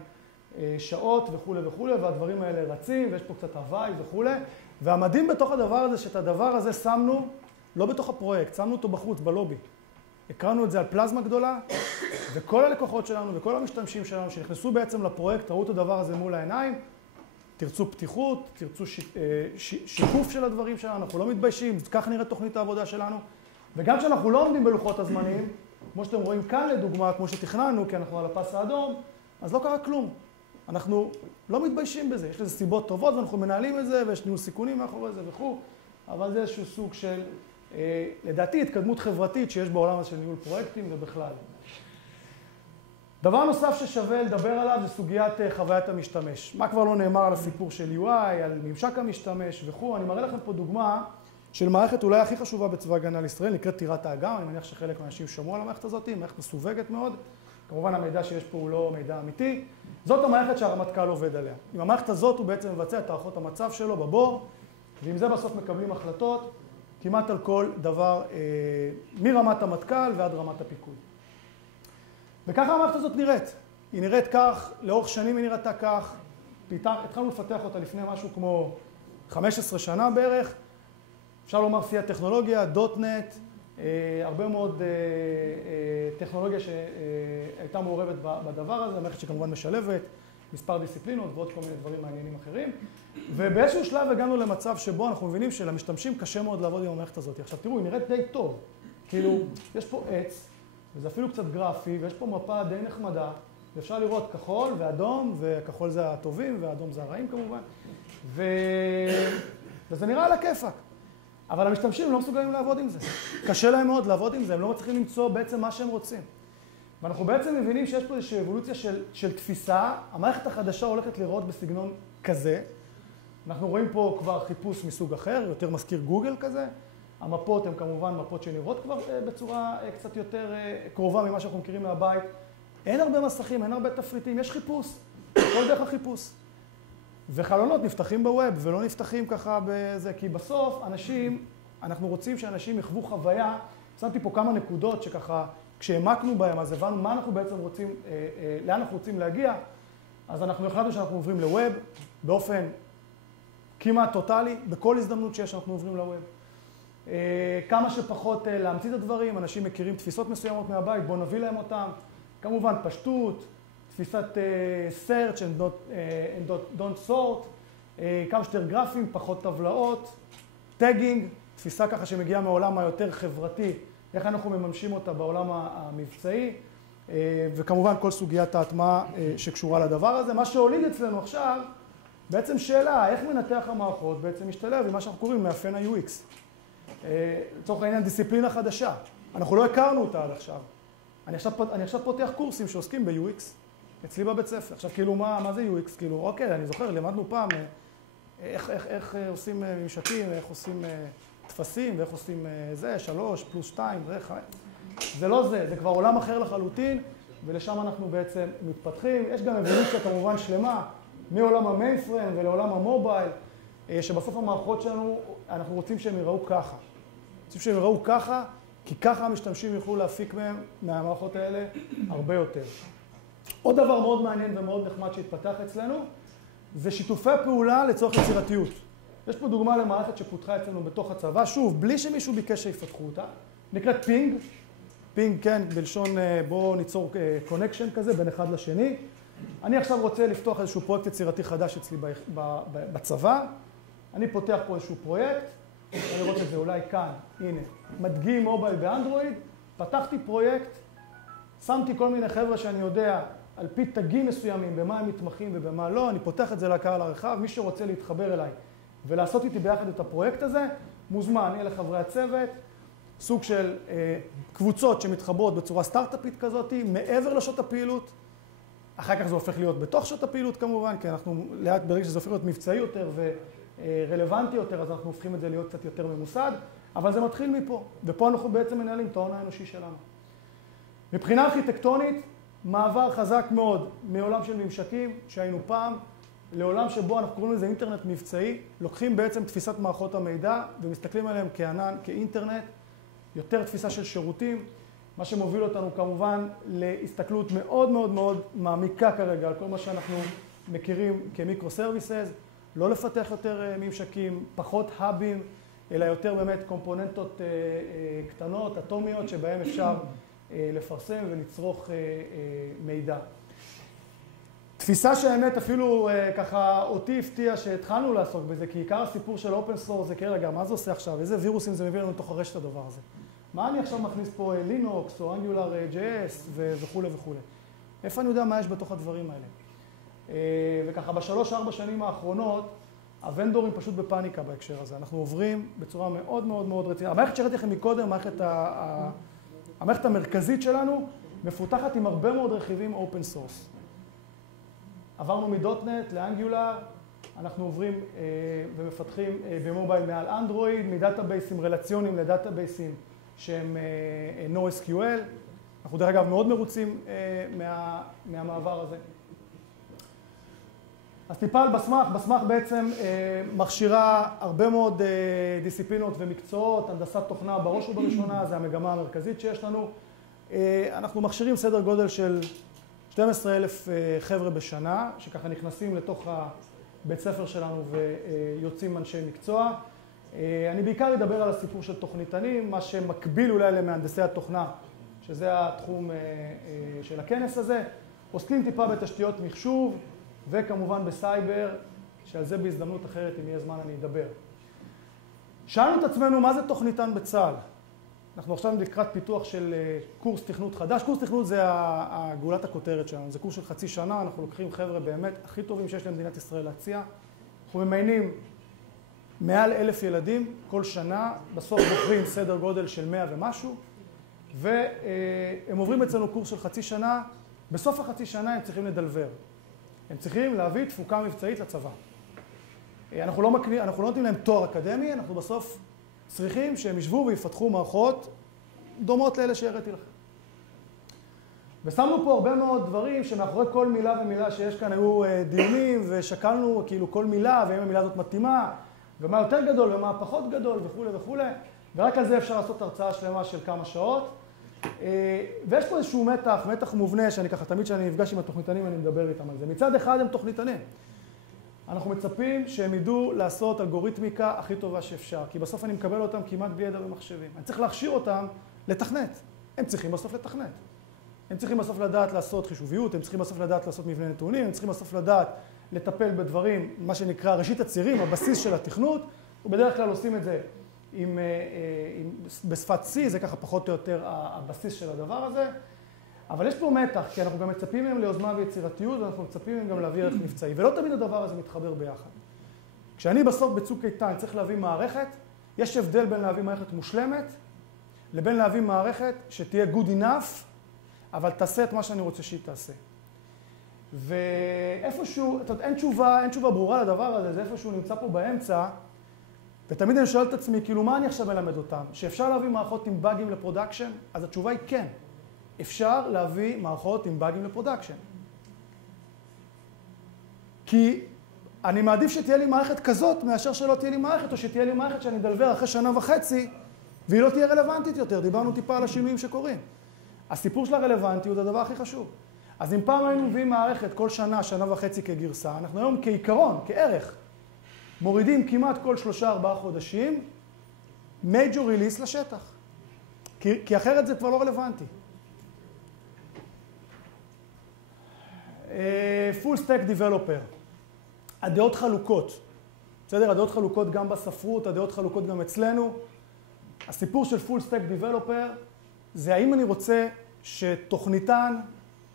שעות וכו' וכו', והדברים האלה רצים, ויש פה קצת הוואי וכו'. והמדהים בתוך הדבר הזה, שאת הדבר הזה שמנו, לא בתוך הפרויקט, שמנו אותו בחוץ, בלובי. הקרנו את זה על פלזמה גדולה, וכל הלקוחות שלנו וכל המשתמשים שלנו שנכנסו בעצם לפרויקט, ראו את הדבר הזה מול העיניים, תרצו פתיחות, תרצו שיקוף של הדברים שלנו, אנחנו לא מתביישים, כך נראית תוכנית העבודה שלנו. וגם כשאנחנו לא עומדים בלוחות הזמנים, כמו שאתם רואים כאן לדוגמה, כמו שתכננו, כי אנחנו על הפס האדום, אז לא קרה כלום. אנחנו לא מתביישים בזה, יש לזה סיבות טובות ואנחנו מנהלים את זה, ויש ניהול סיכונים מאחורי זה וכו', אבל זה איזשהו סוג של, לדעתי, התקדמות חברתית שיש בעולם הזה של ניהול פרויקטים ובכלל. דבר נוסף ששווה לדבר עליו זה סוגיית חוויית המשתמש. מה כבר לא נאמר על הסיפור של UI, על ממשק המשתמש וכו'. אני מראה לכם פה דוגמה של מערכת אולי הכי חשובה בצבא הגנה לישראל, נקראת טירת האגם. אני מניח שחלק מהאנשים שמעו על המערכת הזאת, מערכת מסווגת מאוד. כמובן המידע שיש פה הוא לא מידע אמיתי. זאת המערכת שהרמטכ"ל עובד עליה. עם המערכת הזאת הוא בעצם מבצע את הערכות המצב שלו בבור, ועם זה בסוף מקבלים החלטות כמעט על כל דבר, מרמת המטכ"ל ועד רמת הפיקוד. וככה המערכת הזאת נראית. היא נראית כך, לאורך שנים היא נראתה כך. התחלנו לפתח אותה לפני משהו כמו 15 שנה בערך. אפשר לומר שיא הטכנולוגיה, .NET, הרבה מאוד טכנולוגיה שהייתה מעורבת בדבר הזה, המערכת שכמובן משלבת, מספר דיסציפלינות ועוד כל מיני דברים מעניינים אחרים. ובאיזשהו שלב הגענו למצב שבו אנחנו מבינים שלמשתמשים קשה מאוד לעבוד עם המערכת הזאת. עכשיו תראו, היא נראית די טוב. כאילו, יש פה עץ, וזה אפילו קצת גרפי, ויש פה מפה די נחמדה, ואפשר לראות כחול ואדום, וכחול זה הטובים, והאדום זה הרעים כמובן, וזה נראה על הכיפק. אבל המשתמשים לא מסוגלים לעבוד עם זה. קשה להם מאוד לעבוד עם זה, הם לא מצליחים למצוא בעצם מה שהם רוצים. ואנחנו בעצם מבינים שיש פה איזושהי אבולוציה של תפיסה, המערכת החדשה הולכת לראות בסגנון כזה. אנחנו רואים פה כבר חיפוש מסוג אחר, יותר מזכיר גוגל כזה. המפות הן כמובן מפות שנראות כבר בצורה קצת יותר קרובה ממה שאנחנו מכירים מהבית. אין הרבה מסכים, אין הרבה תפריטים, יש חיפוש, כל דרך החיפוש. וחלונות נפתחים בווב ולא נפתחים ככה בזה, כי בסוף אנחנו רוצים שאנשים יחוו חוויה. שמתי פה כמה נקודות שככה, כשהעמקנו בהם, אז הבנו מה אנחנו בעצם רוצים, לאן אנחנו רוצים להגיע. אז אנחנו החלטנו שאנחנו עוברים לווב באופן כמעט טוטלי, בכל הזדמנות שיש אנחנו עוברים לווב. כמה שפחות להמציא את הדברים, אנשים מכירים תפיסות מסוימות מהבית, בואו נביא להם אותם. כמובן פשטות, תפיסת search and don't sort, כמה שיותר גרפים, פחות טבלאות, טאגינג, תפיסה ככה שמגיעה מהעולם היותר חברתי, איך אנחנו מממשים אותה בעולם המבצעי, וכמובן כל סוגיית ההטמעה שקשורה לדבר הזה. מה שהוליד אצלנו עכשיו, בעצם שאלה, איך מנתח המערכות בעצם משתלב עם מה שאנחנו קוראים מאפיין ה-UX. לצורך העניין דיסציפלינה חדשה, אנחנו לא הכרנו אותה עד עכשיו. אני עכשיו פותח קורסים שעוסקים ב-UX, אצלי בבית ספר. עכשיו כאילו מה זה UX? כאילו אוקיי, אני זוכר, למדנו פעם איך עושים ממשקים, איך עושים תפסים, ואיך עושים זה, 3 + 2, זה לא זה, זה כבר עולם אחר לחלוטין, ולשם אנחנו בעצם מתפתחים. יש גם אבולוציה כמובן שלמה, מעולם המיינספריים ולעולם המובייל, שבסוף המערכות שלנו, אנחנו רוצים שהם יראו ככה. רוצים שהם יראו ככה, כי ככה המשתמשים יוכלו להפיק מהם, מהמערכות האלה, הרבה יותר. עוד דבר מאוד מעניין ומאוד נחמד שהתפתח אצלנו, זה שיתופי פעולה לצורך יצירתיות. יש פה דוגמה למערכת שפותחה אצלנו בתוך הצבא, שוב, בלי שמישהו ביקש שיפתחו אותה, נקראת פינג. פינג, כן, בלשון בואו ניצור קונקשן כזה בין אחד לשני. אני עכשיו רוצה לפתוח איזשהו פרויקט יצירתי חדש אצלי בצבא, אני פותח פה איזשהו פרויקט, אפשר לראות את זה אולי כאן, הנה, מדגים מובייל באנדרואיד, פתחתי פרויקט, שמתי כל מיני חבר'ה שאני יודע על פי תגים מסוימים, במה הם מתמחים ובמה לא, אני פותח את זה לקהל הרחב, מי שרוצה להתחבר אליי ולעשות איתי ביחד את הפרויקט הזה, מוזמן, אלה חברי הצוות, סוג של קבוצות שמתחברות בצורה סטארט-אפית כזאת, מעבר לשעות הפעילות, אחר כך זה הופך להיות בתוך שעות הפעילות כמובן, כי אנחנו לאט ברגע שזה הופך להיות מבצעי יותר ורלוונטי יותר, אז אנחנו הופכים את זה להיות קצת יותר ממוסד, אבל זה מתחיל מפה, ופה אנחנו בעצם מנהלים את ההון האנושי שלנו. מבחינה ארכיטקטונית, מעבר חזק מאוד מעולם של ממשקים שהיינו פעם, לעולם שבו אנחנו קוראים לזה אינטרנט מבצעי, לוקחים בעצם תפיסת מערכות המידע ומסתכלים עליהם כענן, כאינטרנט, יותר תפיסה של שירותים, מה שמוביל אותנו כמובן להסתכלות מאוד מאוד מאוד מעמיקה כרגע על כל מה שאנחנו מכירים כמיקרו-סרוויסס, לא לפתח יותר ממשקים, פחות האבים, אלא יותר באמת קומפוננטות קטנות, אטומיות, שבהם אפשר לפרסם ולצרוך מידע. תפיסה שהאמת אפילו ככה אותי הפתיע שהתחלנו לעסוק בזה, כי עיקר הסיפור של אופן סורס זה כרגע, מה זה עושה עכשיו? איזה וירוסים זה מביא לנו לתוך הרשת הדבר הזה? מה אני עכשיו מכניס פה לינוקס או אנגולר JS וכו' וכו'. איפה אני יודע מה יש בתוך הדברים האלה? וככה בשלוש-ארבע שנים האחרונות, הוונדורים פשוט בפאניקה בהקשר הזה. אנחנו עוברים בצורה מאוד מאוד מאוד רצינית. המערכת שראיתי לכם מקודם, המערכת המרכזית שלנו, מפותחת עם הרבה מאוד רכיבים אופן סורס. עברנו מדוטנט לאנגולר, אנחנו עוברים ומפתחים במובייל מעל אנדרואיד, מדאטאבייסים רלציוניים לדאטאבייסים שהם NoSQL. אנחנו דרך אגב מאוד מרוצים מהמעבר הזה. אז טיפה על בסמך, בסמך בעצם מכשירה הרבה מאוד דיסציפלינות ומקצועות, הנדסת תוכנה בראש ובראשונה, זה המגמה המרכזית שיש לנו. אנחנו מכשירים סדר גודל של 12,000 חבר'ה בשנה, שככה נכנסים לתוך הבית ספר שלנו ויוצאים אנשי מקצוע. אני בעיקר אדבר על הסיפור של תוכניתנים, מה שמקביל אולי למהנדסי התוכנה, שזה התחום של הכנס הזה. עוסקים טיפה בתשתיות מחשוב, וכמובן בסייבר, שעל זה בהזדמנות אחרת, אם יהיה זמן אני אדבר. שאלנו את עצמנו מה זה תוכניתן בצה"ל. אנחנו עכשיו לקראת פיתוח של קורס תכנות חדש. קורס תכנות זה גולת הכותרת שלנו, זה קורס של חצי שנה, אנחנו לוקחים חבר'ה באמת הכי טובים שיש למדינת ישראל להציע. אנחנו ממיינים מעל 1,000 ילדים כל שנה, בסוף בוחרים סדר גודל של 100 ומשהו, והם עוברים אצלנו קורס של חצי שנה, בסוף החצי שנה הם צריכים לדלבר. הם צריכים להביא תפוקה מבצעית לצבא. אנחנו לא נותנים להם תואר אקדמי, אנחנו בסוף צריכים שהם ישבו ויפתחו מערכות דומות לאלה שהראיתי לכם. ושמנו פה הרבה מאוד דברים שמאחורי כל מילה ומילה שיש כאן היו דיונים ושקלנו כאילו כל מילה ואם המילה הזאת מתאימה ומה יותר גדול ומה פחות גדול וכו' וכו'. ורק על זה אפשר לעשות הרצאה שלמה של כמה שעות. ויש פה איזשהו מתח מובנה שאני ככה תמיד כשאני נפגש עם התוכניתנים אני מדבר איתם על זה. מצד אחד הם תוכניתנים. אנחנו מצפים שהם ידעו לעשות אלגוריתמיקה הכי טובה שאפשר, כי בסוף אני מקבל אותם כמעט בלי ידע במחשבים. אני צריך להכשיר אותם לתכנת. הם צריכים בסוף לתכנת. הם צריכים בסוף לדעת לעשות חישוביות, הם צריכים בסוף לדעת לעשות מבנה נתונים, הם צריכים בסוף לדעת לטפל בדברים, מה שנקרא ראשית הצירים, הבסיס של התכנות, ובדרך כלל עושים את זה בשפת C, זה ככה פחות או יותר הבסיס של הדבר הזה. אבל יש פה מתח, כי אנחנו גם מצפים מהם ליוזמה ויצירתיות, ואנחנו מצפים מהם גם להביא ערך מבצעי, ולא תמיד הדבר הזה מתחבר ביחד. כשאני בסוף בצוק איתן צריך להביא מערכת, יש הבדל בין להביא מערכת מושלמת, לבין להביא מערכת שתהיה good enough, אבל תעשה את מה שאני רוצה שהיא תעשה. ואיפשהו, אין תשובה ברורה לדבר הזה, זה איפשהו נמצא פה באמצע, ותמיד אני שואל את עצמי, כאילו, מה אני עכשיו מלמד אותם? שאפשר להביא מערכות עם באגים לפרודקשן? אז התשובה היא כן. אפשר להביא מערכות עם באגים לפרודקשן. כי אני מעדיף שתהיה לי מערכת כזאת, מאשר שלא תהיה לי מערכת, או שתהיה לי מערכת שאני אדלבר אחרי שנה וחצי, והיא לא תהיה רלוונטית יותר. דיברנו טיפה על השינויים שקורים. הסיפור של הרלוונטיות זה הדבר הכי חשוב. אז אם פעם היינו מביאים מערכת כל שנה, שנה וחצי כגרסה, אנחנו היום כעיקרון, כערך, מורידים כמעט כל 3-4 חודשים, major release לשטח. כי אחרת זה כבר לא רלוונטי. full stack developer. הדעות חלוקות. בסדר? הדעות חלוקות גם בספרות, הדעות חלוקות גם אצלנו. הסיפור של full stack developer זה האם אני רוצה שתוכניתן,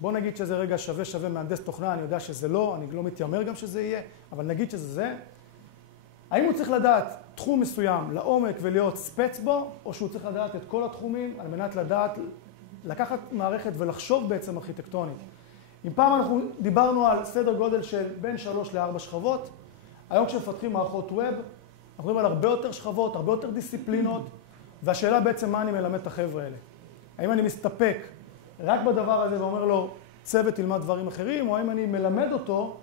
בוא נגיד שזה רגע שווה מהנדס תוכנה, אני יודע שזה לא, אני לא מתיימר גם שזה יהיה, אבל נגיד שזה זה. האם הוא צריך לדעת תחום מסוים לעומק ולהיות ספץ בו, או שהוא צריך לדעת את כל התחומים על מנת לדעת, לקחת מערכת ולחשוב בעצם ארכיטקטונית. אם פעם אנחנו דיברנו על סדר גודל של בין 3 ל-4 שכבות, היום כשמפתחים מערכות ווב, אנחנו מדברים על הרבה יותר שכבות, הרבה יותר דיסציפלינות, והשאלה בעצם מה אני מלמד את החבר'ה האלה. האם אני מסתפק רק בדבר הזה ואומר לו, צוות תלמד דברים אחרים, או האם אני מלמד אותו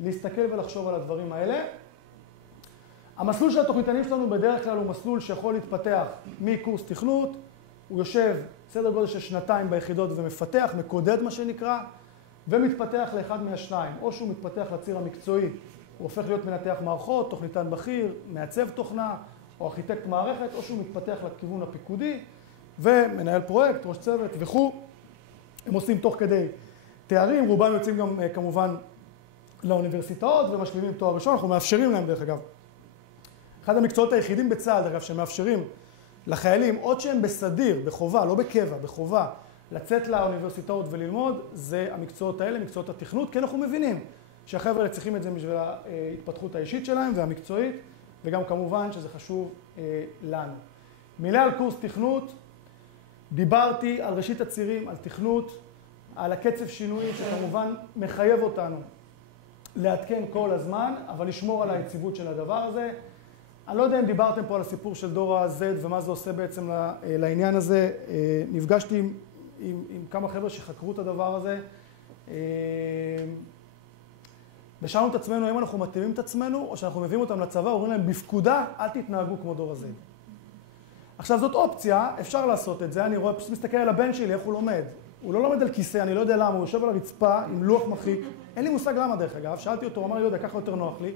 להסתכל ולחשוב על הדברים האלה. המסלול של התוכניתנים שלנו בדרך כלל הוא מסלול שיכול להתפתח מקורס תכנות, הוא יושב סדר גודל של 2 ביחידות ומפתח, מקודד מה שנקרא, ומתפתח לאחד מהשניים, או שהוא מתפתח לציר המקצועי, הוא הופך להיות מנתח מערכות, תוכניתן בכיר, מעצב תוכנה, או ארכיטקט מערכת, או שהוא מתפתח לכיוון הפיקודי, ומנהל פרויקט, ראש צוות וכו'. הם עושים תוך כדי תארים, רובם יוצאים גם כמובן לאוניברסיטאות ומשלימים תואר ראשון, אנחנו מאפשרים להם דרך אגב. אחד המקצועות היחידים בצה"ל, דרך אגב, שמאפשרים לחיילים, עוד שהם בסדיר, בחובה, לא בקבע, בחובה, לצאת לאוניברסיטאות וללמוד, זה המקצועות האלה, מקצועות התכנות, כי אנחנו מבינים שהחבר'ה האלה צריכים את זה בשביל ההתפתחות האישית שלהם והמקצועית, וגם כמובן שזה חשוב לנו. מילה על קורס תכנות, דיברתי על ראשית הצירים, על תכנות, על הקצב שינויים שכמובן מחייב אותנו לעדכן כל הזמן, אבל לשמור על היציבות של הדבר הזה. אני לא יודע אם דיברתם פה על הסיפור של דור ה-Z ומה זה עושה בעצם לעניין הזה. נפגשתי עם כמה חבר'ה שחקרו את הדבר הזה. ושאלנו את עצמנו האם אנחנו מתאימים את עצמנו, או שאנחנו מביאים אותם לצבא, אומרים להם בפקודה, אל תתנהגו כמו דור ה-Z. עכשיו זאת אופציה, אפשר לעשות את זה, אני רואה, פשוט מסתכל על הבן שלי, איך הוא לומד. הוא לא לומד על כיסא, אני לא יודע למה, הוא יושב על הרצפה עם לוח מחיק. אין לי מושג למה דרך אגב, שאלתי אותו, הוא אמר לי, לא יודע, ככה יותר נוח לי.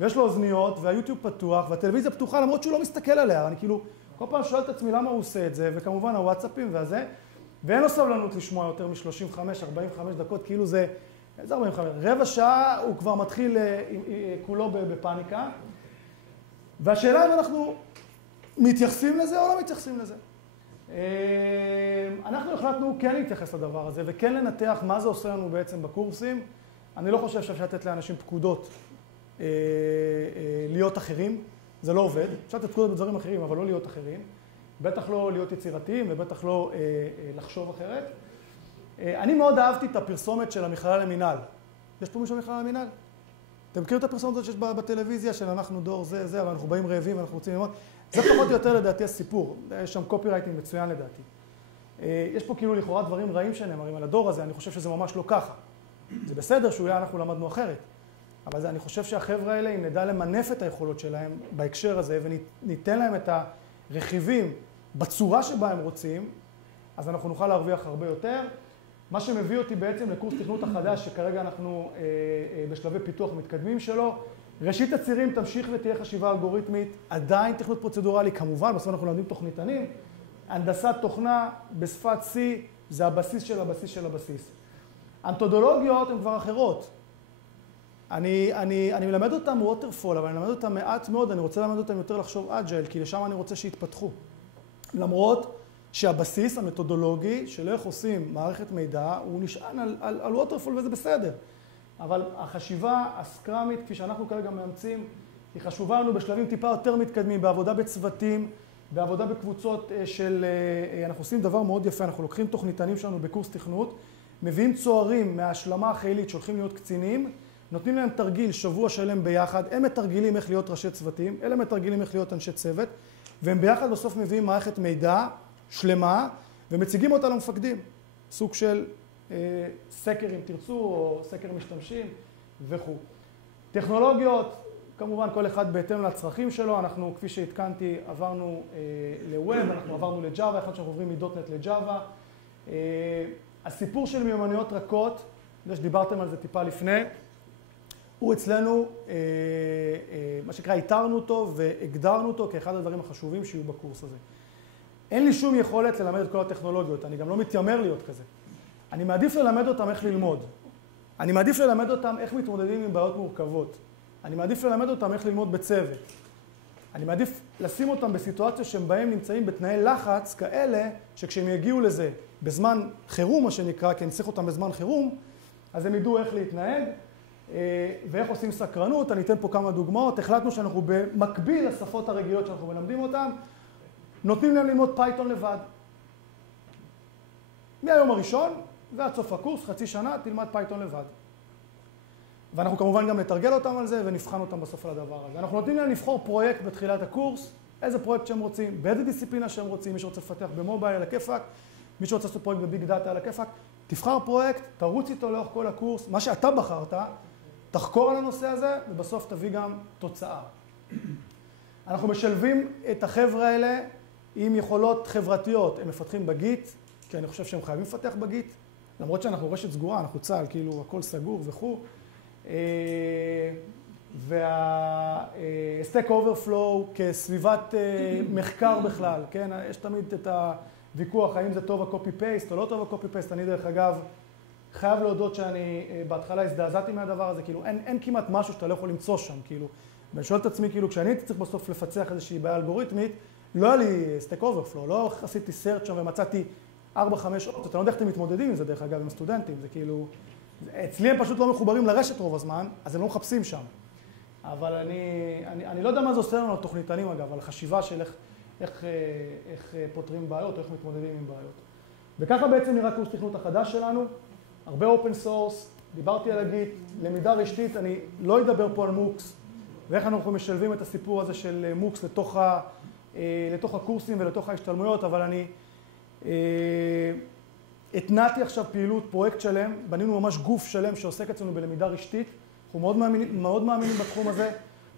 ויש לו אוזניות, והיוטיוב פתוח, והטלוויזיה פתוחה, למרות שהוא לא מסתכל עליה. אני כאילו, כל פעם שואל את עצמי למה הוא עושה את זה, וכמובן הוואטסאפים והזה, ואין לו סבלנות לשמוע יותר מ-35-45 דקות, כאילו זה, איזה 45, רבע שעה הוא כבר מתחיל כולו בפאניקה. והשאלה אם אנחנו מתייחסים לזה או לא מתייחסים לזה. אנחנו החלטנו כן להתייחס לדבר הזה, וכן לנתח מה זה עושה לנו בעצם בקורסים. אני לא חושב שאפשר לתת לאנשים פקודות להיות אחרים, זה לא עובד. אפשר לתת פקודות בדברים אחרים, אבל לא להיות אחרים. בטח לא להיות יצירתיים, ובטח לא לחשוב אחרת. אני מאוד אהבתי את הפרסומת של המכללה למינהל. יש פה מישהו במכללה למינהל? אתם מכירים את הפרסומת הזאת שיש בטלוויזיה של אנחנו דור זה, אבל אנחנו באים רעבים ואנחנו רוצים ללמוד? זה פחות או יותר לדעתי הסיפור. יש שם קופירייטינג מצוין לדעתי. יש פה כאילו לכאורה דברים רעים שנאמרים על הדור הזה, אני חושב שזה ממש לא ככה. זה בסדר שהוא אנחנו למדנו אחרת. אבל אני חושב שהחבר'ה האלה, אם נדע למנף את היכולות שלהם בהקשר הזה, וניתן להם את הרכיבים בצורה שבה הם רוצים, אז אנחנו נוכל להרוויח הרבה יותר. מה שמביא אותי בעצם לקורס תכנות החדש, שכרגע אנחנו בשלבי פיתוח מתקדמים שלו. ראשית הצירים תמשיך ותהיה חשיבה אלגוריתמית, עדיין תכנות פרוצדורלי, כמובן, בסוף אנחנו לומדים תוכניתנים. הנדסת תוכנה בשפת C זה הבסיס של הבסיס של הבסיס. המתודולוגיות הן כבר אחרות. אני מלמד אותם ווטרפול, אבל אני מלמד אותם מעט מאוד, אני רוצה ללמד אותם יותר לחשוב אג'ייל, כי לשם אני רוצה שיתפתחו. למרות שהבסיס המתודולוגי של איך עושים מערכת מידע, הוא נשען על ווטרפול וזה בסדר. אבל החשיבה הסקרמית, כפי שאנחנו כרגע מאמצים, היא חשובה לנו בשלבים טיפה יותר מתקדמים, בעבודה בצוותים, בעבודה בקבוצות של... אנחנו עושים דבר מאוד יפה, אנחנו לוקחים תוכניתנים שלנו בקורס תכנות, מביאים צוערים מההשלמה החילית שהולכים להיות קצינים, נותנים להם תרגיל שבוע שלם ביחד, הם מתרגילים איך להיות ראשי צוותים, אלה מתרגילים איך להיות אנשי צוות, והם ביחד בסוף מביאים מערכת מידע שלמה, ומציגים אותה למפקדים, סוג של סקר אם תרצו, או סקר משתמשים וכו'. טכנולוגיות, כמובן כל אחד בהתאם לצרכים שלו, אנחנו כפי שהתקנתי עברנו לווב, אנחנו עברנו לג'אווה, אחד שאנחנו עוברים מדוטנט לג'אווה. הסיפור של מיומנויות רכות, שדיברתם על זה טיפה לפני, הוא אצלנו, מה שנקרא, איתרנו אותו והגדרנו אותו כאחד הדברים החשובים שיהיו בקורס הזה. אין לי שום יכולת ללמד את כל הטכנולוגיות, אני גם לא מתיימר להיות כזה. אני מעדיף ללמד אותם איך ללמוד. אני מעדיף ללמד אותם איך מתמודדים עם בעיות מורכבות. אני מעדיף ללמד אותם איך ללמוד בצוות. אני מעדיף לשים אותם בסיטואציה שהם בהם נמצאים בתנאי לחץ כאלה, שכשהם יגיעו לזה בזמן חירום, מה שנקרא, כי אני צריך אותם בזמן חירום, אז הם ידעו איך להתנהג ואיך עושים סקרנות. אני אתן פה כמה דוגמאות. החלטנו שאנחנו במקביל לשפות הרגילות שאנחנו מלמדים אותם, נותנים להם ללמוד פייתון לבד. מהיום הראשון ועד סוף הקורס, חצי שנה, תלמד פייתון לבד. ואנחנו כמובן גם נתרגל אותם על זה ונבחן אותם בסוף על הדבר הזה. אנחנו נותנים להם לבחור פרויקט בתחילת הקורס, איזה פרויקט שהם רוצים, באיזה דיסציפלינה שהם רוצים, מי שרוצה לפתח במובייל על הכיפאק, מי שרוצה לעשות פרויקט בביג דאטה על הכיפאק, תבחר פרויקט, תרוץ איתו לאורך כל הקורס, מה שאתה בחרת, תחקור על הנושא הזה ובסוף תביא גם תוצאה. אנחנו משלבים את החבר'ה האלה עם יכולות חברתיות, הם מפתחים בגיט, כי אני חושב שהם חייבים לפתח בגיט, למרות שאנחנו רשת סגורה, אנחנו צה"ל, כאילו הכל סגור וכו'. וה-Stack Overflow כסביבת מחקר בכלל, כן? יש תמיד את הוויכוח האם זה טוב ה-copy-paste או לא טוב ה-copy-paste. אני דרך אגב חייב להודות שאני בהתחלה הזדעזעתי מהדבר הזה, כאילו אין כמעט משהו שאתה לא יכול למצוא שם, כאילו. ואני שואל את עצמי, כאילו כשאני הייתי צריך בסוף לפצח איזושהי בעיה אלגוריתמית, לא היה לי Stack Overflow, לא עשיתי search שם ומצאתי 4-5 שעות, אתה לא יודע איך אתם מתמודדים עם זה דרך אגב עם הסטודנטים, זה כאילו, אצלי הם פשוט לא מחוברים לרשת רוב הזמן, אז הם לא מחפשים שם. אבל אני לא יודע מה זה עושה לנו התוכניתנים אגב, על חשיבה של איך פותרים בעיות, או איך מתמודדים עם בעיות. וככה בעצם נראה קורס תכנות החדש שלנו, הרבה אופן סורס, דיברתי על הגיט, למידה רשתית, אני לא אדבר פה על מוקס, ואיך אנחנו משלבים את הסיפור הזה של מוקס לתוך הקורסים ולתוך ההשתלמויות, אבל אני התנעתי עכשיו פעילות, פרויקט שלם, בנינו ממש גוף שלם שעוסק אצלנו בלמידה רשתית, אנחנו מאוד מאמינים בתחום הזה,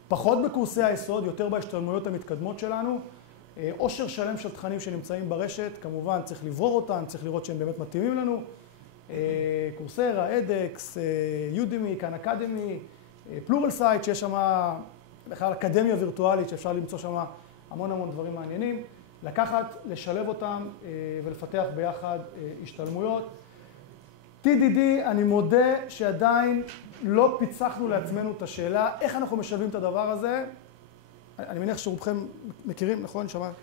פחות בקורסי היסוד, יותר בהשתלמויות המתקדמות שלנו, עושר שלם של תכנים שנמצאים ברשת, כמובן צריך לברור אותם, צריך לראות שהם באמת מתאימים לנו, קורסרה, אדקס, יודמי, כאן אקדמי, פלורל סייט, שיש שם בכלל אקדמיה וירטואלית שאפשר למצוא שם המון דברים מעניינים, לקחת, לשלב אותם ולפתח ביחד השתלמויות. TDD, אני מודה שעדיין לא פיצחנו לעצמנו את השאלה איך אנחנו משלבים את הדבר הזה. אני מניח שרובכם מכירים, נכון? שמעת?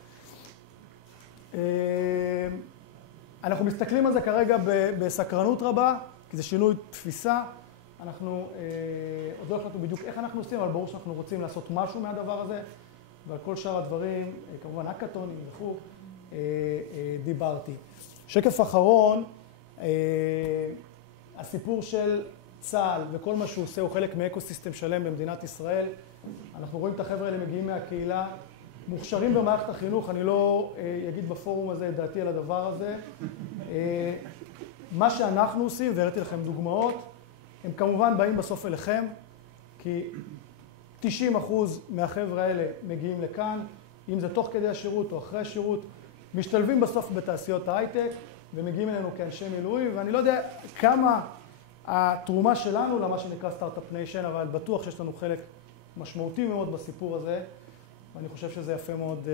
אנחנו מסתכלים על זה כרגע בסקרנות רבה, כי זה שינוי תפיסה. אנחנו עוד לא החלטנו בדיוק איך אנחנו עושים, אבל ברור שאנחנו רוצים לעשות משהו מהדבר הזה, ועל כל שאר הדברים, כמובן הקטונים וכו', דיברתי. שקף אחרון, הסיפור של צה"ל וכל מה שהוא עושה הוא חלק מאקוסיסטם שלם במדינת ישראל. אנחנו רואים את החבר'ה האלה מגיעים מהקהילה, מוכשרים במערכת החינוך, אני לא אגיד בפורום הזה את דעתי על הדבר הזה. מה שאנחנו עושים, והראיתי לכם דוגמאות, הם כמובן באים בסוף אליכם, כי 90% מהחבר'ה האלה מגיעים לכאן, אם זה תוך כדי השירות או אחרי השירות, משתלבים בסוף בתעשיות ההייטק ומגיעים אלינו כאנשי מילואים, ואני לא יודע כמה התרומה שלנו למה שנקרא סטארט-אפ ניישן, אבל בטוח שיש לנו חלק משמעותי מאוד בסיפור הזה, ואני חושב שזה יפה מאוד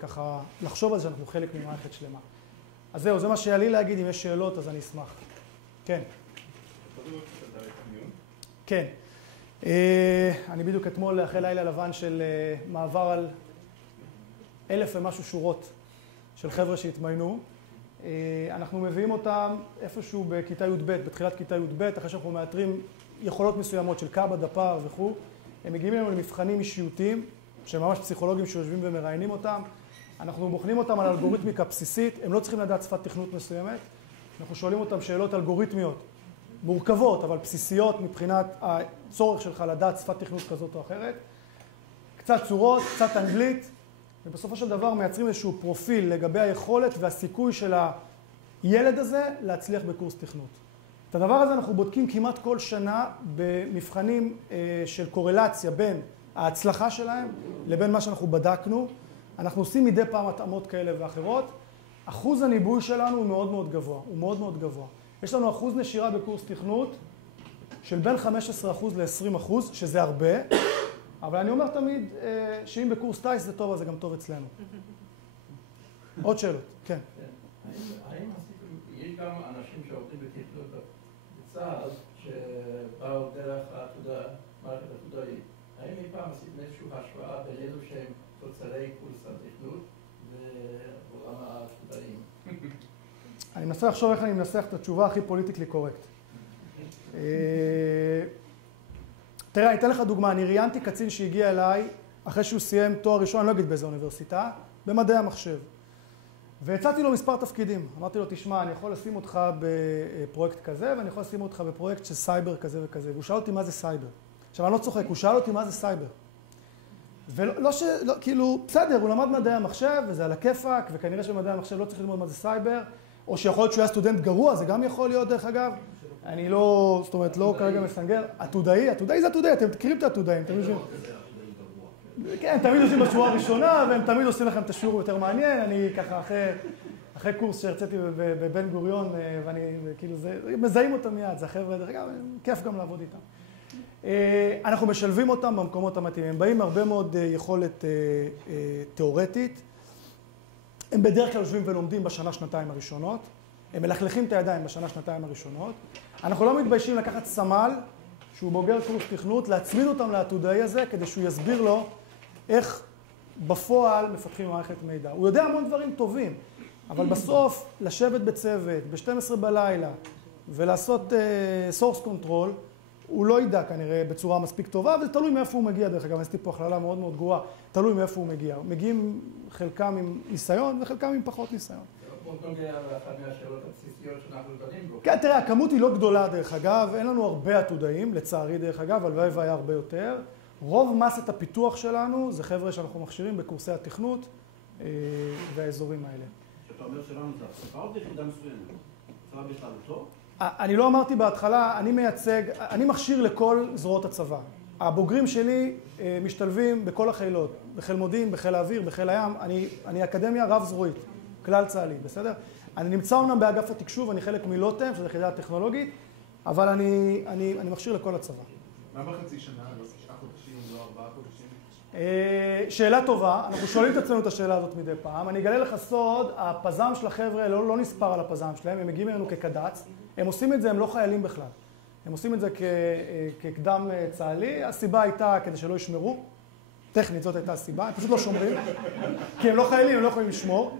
ככה לחשוב על זה שאנחנו חלק ממערכת שלמה. אז זהו, זה מה שהיה לי להגיד, אם יש שאלות אז אני אשמח. כן. כן. אני בדיוק אתמול אחרי לילה לבן של מעבר על 1,000 ומשהו שורות של חבר'ה שהתמיינו. אנחנו מביאים אותם איפשהו בכיתה י"ב, בתחילת כיתה י"ב, אחרי שאנחנו מאתרים יכולות מסוימות של קב"א, דפ"ר וכו'. הם מגיעים אלינו למבחנים אישיותיים, שהם ממש פסיכולוגים שיושבים ומראיינים אותם. אנחנו בוחנים אותם על אלגוריתמיקה בסיסית, הם לא צריכים לדעת שפת תכנות מסוימת. אנחנו שואלים אותם שאלות אלגוריתמיות, מורכבות, אבל בסיסיות מבחינת הצורך שלך לדעת שפת תכנות כזאת או אחרת. קצת צורות, קצת אנגלית, ובסופו של דבר מייצרים איזשהו פרופיל לגבי היכולת והסיכוי של הילד הזה להצליח בקורס תכנות. את הדבר הזה אנחנו בודקים כמעט כל שנה במבחנים של קורלציה בין ההצלחה שלהם לבין מה שאנחנו בדקנו. אנחנו עושים מדי פעם התאמות כאלה ואחרות. אחוז הניבוי שלנו הוא מאוד מאוד גבוה, הוא מאוד מאוד גבוה. יש לנו אחוז נשירה בקורס תכנות של בין 15% ל-20%, שזה הרבה, אבל אני אומר תמיד שאם בקורס טייס זה טוב, אז זה גם טוב אצלנו. עוד שאלות, כן. האם יש גם אנשים שעובדים בתכנות בצה"ל שבאו דרך מערכת עתודאית. האם אי פעם עשיתם איזושהי השוואה בין אלו שהם תוצרי קורס התכנות ועולם העתודאים? אני מנסה לחשוב איך אני מנסח את התשובה הכי פוליטיקלי קורקט. תראה, אני אתן לך דוגמה. אני ראיינתי קצין שהגיע אליי אחרי שהוא סיים תואר ראשון, אני לא אגיד באיזו אוניברסיטה, במדעי המחשב. והצעתי לו מספר תפקידים. אמרתי לו, תשמע, אני יכול לשים אותך בפרויקט כזה, ואני יכול לשים אותך בפרויקט של סייבר כזה וכזה. והוא שאל אותי מה זה סייבר. עכשיו, אני לא צוחק, הוא שאל אותי מה זה סייבר. ולא כאילו, בסדר, הוא למד מדעי המחשב, וזה על הכיפק, וכנראה שבמדעי המחשב לא צריך ללמוד מה זה סייבר, או שיכול להיות שהוא היה סטודנט גרוע, זה גם יכול להיות דרך אגב. אני לא, זאת אומרת, לא כרגע מסנגר. עתודאי זה עתודאי, אתם מכירים את העתודאים, אתם יודעים. כן, תמיד עושים בשורה הראשונה, והם תמיד עושים לכם את השיעור יותר מעניין. אני ככה אחרי קורס שהרציתי בבן גוריון, ואני כאילו, מזהים אותם מיד, זה החבר'ה, דרך אגב, כיף גם לעבוד איתם. אנחנו משלבים אותם במקומות המתאימים. הם באים עם הרבה מאוד יכולת תיאורטית. הם בדרך כלל יושבים ולומדים בשנה-שנתיים הראשונות. הם מלכלכים את הידיים בשנה-שנתיים הראשונות. אנחנו לא מתביישים לקחת סמל, שהוא בוגר קורס תכנות, להצמיד אותם לעתודאי הזה, כדי שהוא יסביר לו איך בפועל מפתחים מערכת מידע. הוא יודע המון דברים טובים, אבל בסוף לשבת בצוות, ב-12 בלילה, ולעשות source control, הוא לא ידע כנראה בצורה מספיק טובה, וזה תלוי מאיפה הוא מגיע, דרך אגב, עשיתי פה הכללה מאוד מאוד גרועה, תלוי מאיפה הוא מגיע. מגיעים חלקם עם ניסיון וחלקם עם פחות ניסיון. בוא נוגע לאחת מהשאלות הבסיסיות שאנחנו דנים בו. כן, תראה, הכמות היא לא גדולה דרך אגב, אין לנו הרבה עתודאים, לצערי דרך אגב, הלוואי והיה הרבה יותר. רוב מסת הפיתוח שלנו זה חבר'ה שאנחנו מכשירים בקורסי התכנות והאזורים האלה. שאתה אומר שלנו זה הפסקה או ביחידה מסוימת? צבא בכללותו? אני לא אמרתי בהתחלה, אני מכשיר לכל זרועות הצבא. הבוגרים שלי משתלבים בכל החילות, בחיל מודיעין, בחיל האוויר, בחיל הים. אני אקדמיה רב זרועית, כלל צה"לי, בסדר? אני נמצא אומנם באגף התקשוב, אני חלק מלוטם, שזו יחידה טכנולוגית, אבל אני מכשיר לכל הצבא. למה חצי שנה, לא 6 חודשים, לא 4 חודשים? שאלה טובה, אנחנו שואלים את עצמנו את השאלה הזאת מדי פעם. אני אגלה לך סוד, הפזם של החבר'ה לא נספר על הפזם שלהם, הם מגיעים אלינו כקד"צ, הם עושים את זה, הם לא חיילים בכלל. הם עושים את זה כקדם צה"לי, הסיבה הייתה כדי שלא ישמרו, טכנית זאת הייתה הסיבה, הם פשוט לא שומרים, כי הם לא חיילים, הם לא יכולים לשמור.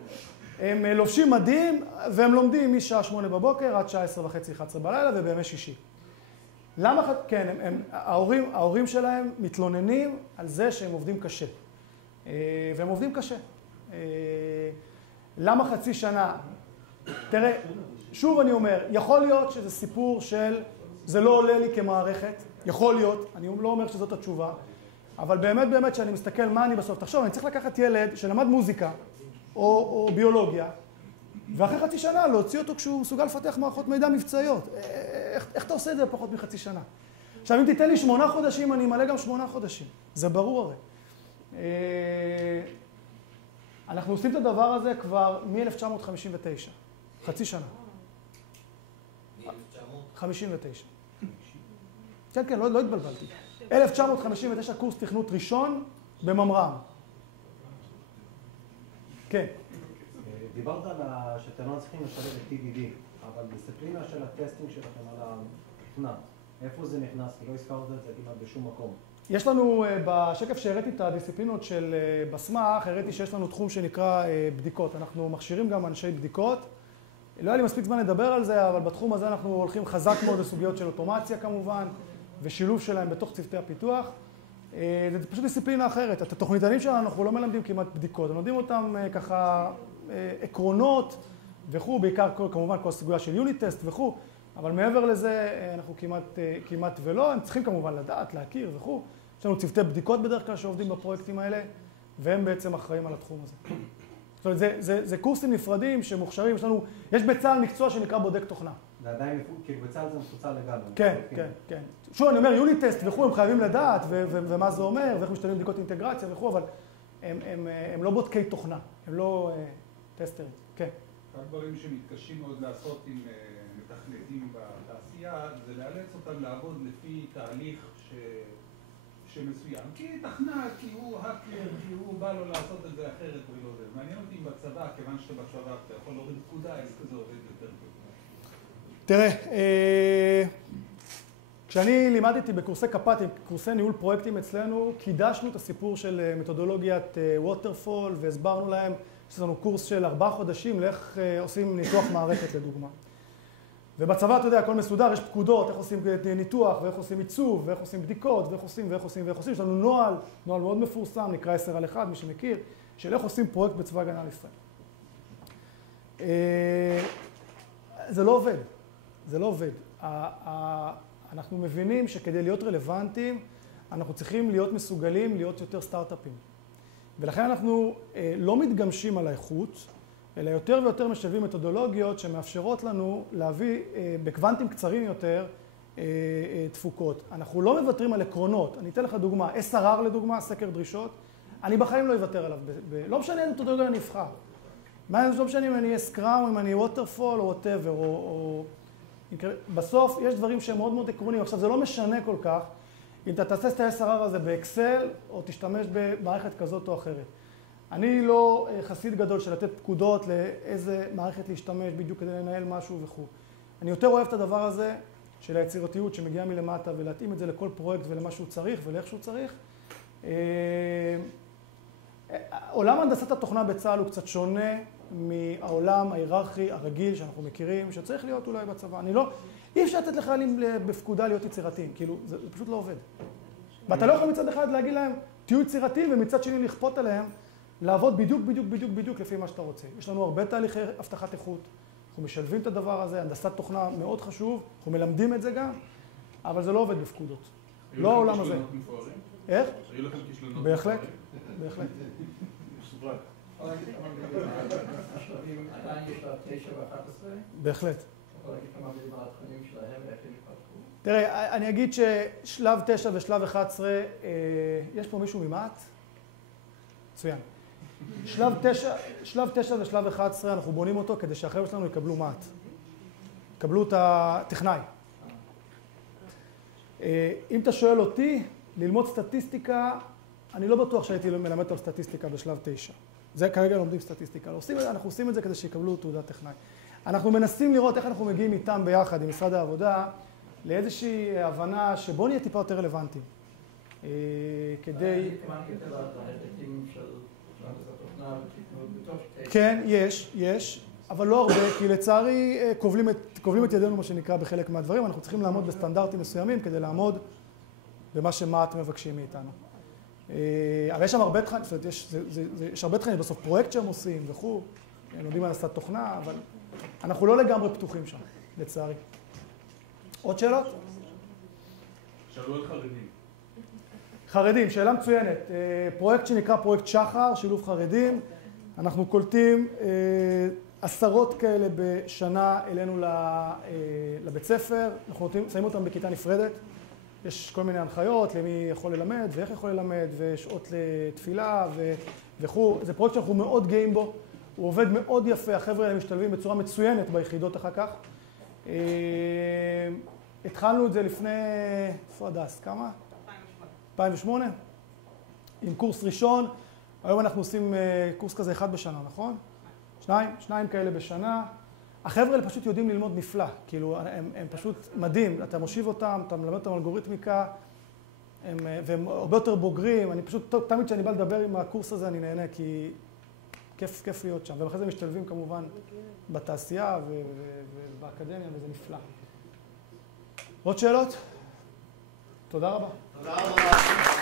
הם לובשים מדים והם לומדים משעה 8 בבוקר עד שעה 10:30-11 בלילה ובימי שישי. למה? כן, ההורים שלהם מתלוננים על זה שהם עובדים קשה. והם עובדים קשה. למה חצי שנה? תראה, שוב אני אומר, יכול להיות שזה סיפור של זה לא עולה לי כמערכת, יכול להיות, אני לא אומר שזאת התשובה, אבל באמת שאני מסתכל מה אני בסוף. תחשוב, אני צריך לקחת ילד שלמד מוזיקה או ביולוגיה, ואחרי חצי שנה להוציא אותו כשהוא מסוגל לפתח מערכות מידע מבצעיות. איך אתה עושה את זה בפחות מחצי שנה? עכשיו, אם תיתן לי 8 חודשים, אני אמלא גם 8 חודשים. זה ברור הרי. אנחנו עושים את הדבר הזה כבר מ-1959. חצי שנה. 59. כן, לא התבלבלתי. 1959 קורס תכנות ראשון בממר"ם. כן. דיברת על שאתם לא צריכים לשלב את TDD, אבל דיסציפלינה של הטסטינג שלכם על התכנה, איפה זה נכנס? כי לא הזכרת את זה כמעט בשום מקום. יש לנו, בשקף שהראיתי את הדיסציפלינות של בסמך, הראיתי שיש לנו תחום שנקרא בדיקות. אנחנו מכשירים גם אנשי בדיקות. לא היה לי מספיק זמן לדבר על זה, אבל בתחום הזה אנחנו הולכים חזק מאוד לסוגיות של אוטומציה כמובן, ושילוב שלהם בתוך צוותי הפיתוח. זה פשוט דיסציפלינה אחרת. את התוכניתנים שלנו אנחנו לא מלמדים כמעט בדיקות, אנחנו לומדים אותם ככה עקרונות וכו', בעיקר כמובן כל הסוגיה של יוניט טסט וכו', אבל מעבר לזה אנחנו כמעט ולא, הם צריכים כמובן לדעת, להכיר וכו'. יש לנו צוותי בדיקות בדרך כלל שעובדים בפרויקטים האלה, והם בעצם אחראים על התחום הזה. זאת אומרת, זה קורסים נפרדים שמוכשרים, יש בצה"ל מקצוע שנקרא בודק תוכנה. זה עדיין, כאילו בצה"ל זה מפוצל לגמרי. כן. שוב, אני אומר, יוניט טסט וכו', הם חייבים לדעת ומה זה אומר, ואיך משתנים בדיקות אינטגרציה וכו', אבל הם לא בודקי תוכנה, הם לא טסטרים. כן. אחד דברים שמתקשים מאוד לעשות עם מתכנתים בתעשייה, זה לאלץ אותם לעבוד לפי תהליך שמסוים. כי תכנת, כי הוא האקר, כי הוא בא לו לעשות את זה אחרת ולא זה. מעניין אותי אם בצבא, כיוון שאתה בצבא, אתה יכול להוריד פקודה, איך זה עובד יותר טוב. תראה, כשאני לימדתי בקורסי קפ"טים, קורסי ניהול פרויקטים אצלנו, קידשנו את הסיפור של מתודולוגיית ווטרפול והסברנו להם שיש לנו קורס של 4 חודשים לאיך עושים ניתוח מערכת לדוגמה. ובצבא, אתה יודע, הכל מסודר, יש פקודות, איך עושים ניתוח, ואיך עושים עיצוב, ואיך עושים בדיקות, ואיך עושים. יש לנו נוהל מאוד מפורסם, נקרא 10/1, מי שמכיר, של איך עושים פרויקט בצבא הגנה לישראל. זה לא עובד. אנחנו מבינים שכדי להיות רלוונטיים, אנחנו צריכים להיות מסוגלים להיות יותר סטארט-אפים. ולכן אנחנו לא מתגמשים על האיכות, אלא יותר ויותר משלבים מתודולוגיות שמאפשרות לנו להביא בקוונטים קצרים יותר תפוקות. אנחנו לא מוותרים על עקרונות. אני אתן לך דוגמה, SRR לדוגמה, סקר דרישות, אני בחיים לא אוותר עליו. לא משנה איזה מתודולוגיה אני אבחר. לא משנה אם אני אהיה סקראם, אם אני אהיה ווטרפול או whatever, בסוף יש דברים שהם מאוד עקרוניים. עכשיו זה לא משנה כל כך אם אתה תעשה את ה-SRR הזה באקסל או תשתמש במערכת כזאת או אחרת. אני לא חסיד גדול של לתת פקודות לאיזה מערכת להשתמש בדיוק כדי לנהל משהו וכו'. אני יותר אוהב את הדבר הזה של היצירתיות שמגיעה מלמטה ולהתאים את זה לכל פרויקט ולמה שהוא צריך ולאיך שהוא צריך. עולם הנדסת התוכנה בצה"ל הוא קצת שונה מהעולם ההיררכי הרגיל שאנחנו מכירים, שצריך להיות אולי בצבא. אי אפשר לתת לחיילים בפקודה להיות יצירתיים, כאילו זה פשוט לא עובד. ואתה לא יכול מצד אחד להגיד להם, תהיו יצירתיים, ומצד שני לכפות עליהם לעבוד בדיוק לפי מה שאתה רוצה. יש לנו הרבה תהליכי הבטחת איכות, אנחנו משלבים את הדבר הזה, הנדסת תוכנה מאוד חשוב, אנחנו מלמדים את זה גם, אבל זה לא עובד בפקודות. לא העולם הזה. איך? היו לכם כישלונות? בהחלט. השלבים עדיין יש לה 9 ו-11? בהחלט. יכול להגיד כמה מילים על התכנים שלהם ואיך הם יפתחו? תראה, אני אגיד ששלב 9 ושלב 11, יש פה מישהו ממעט? מצוין. שלב 9 ושלב 11 אנחנו בונים אותו כדי שהחבר'ה שלנו יקבלו מעט. יקבלו את הטכנאי. אם אתה שואל אותי, ללמוד סטטיסטיקה, אני לא בטוח שהייתי מלמד על סטטיסטיקה בשלב 9. זה כרגע לומדים סטטיסטיקה. אנחנו עושים את זה כדי שיקבלו תעודת טכנאי. אנחנו מנסים לראות איך אנחנו מגיעים איתם ביחד, עם משרד העבודה, לאיזושהי הבנה שבוא נהיה טיפה יותר רלוונטיים. כדי... אני התכוונתי יותר להיבטים של הנדסת תוכנה ותכנות בתוך 9. כן, יש, אבל לא הרבה, כי לצערי כובלים את ידינו, מה שנקרא, בחלק מהדברים. אנחנו צריכים לעמוד בסטנדרטים מסוימים כדי לעמוד במה שמעט מבקשים מאיתנו. אבל יש שם הרבה תכנים, זאת אומרת, יש הרבה תכנים, בסוף פרויקט שהם עושים וכו', הם לומדים על הנדסת תוכנה, אבל אנחנו לא לגמרי פתוחים שם, לצערי. עוד שאלות? שאלו על חרדים. חרדים, שאלה מצוינת. פרויקט שנקרא פרויקט שחר, שילוב חרדים. אנחנו קולטים עשרות כאלה בשנה אלינו לבית ספר. אנחנו שמים אותם בכיתה נפרדת. יש כל מיני הנחיות למי יכול ללמד ואיך יכול ללמד, ושעות לתפילה וכו'. זה פרויקט שאנחנו מאוד גאים בו. הוא עובד מאוד יפה, החבר'ה האלה משתלבים בצורה מצוינת ביחידות אחר כך. התחלנו את זה לפני, איפה הדס? כמה? 2008. עם קורס ראשון. היום אנחנו עושים קורס כזה אחד בשנה, נכון? שניים כאלה בשנה. החבר'ה האלה פשוט יודעים ללמוד נפלא. כאילו, הם פשוט מדהים. אתה מושיב אותם, אתה מלמד אותם אלגוריתמיקה, והם הרבה יותר בוגרים. אני פשוט, תמיד כשאני בא לדבר עם הקורס הזה, אני נהנה, כי כיף להיות שם. ואחרי זה משתלבים כמובן בתעשייה ובאקדמיה, וזה נפלא. עוד שאלות? תודה רבה. תודה רבה.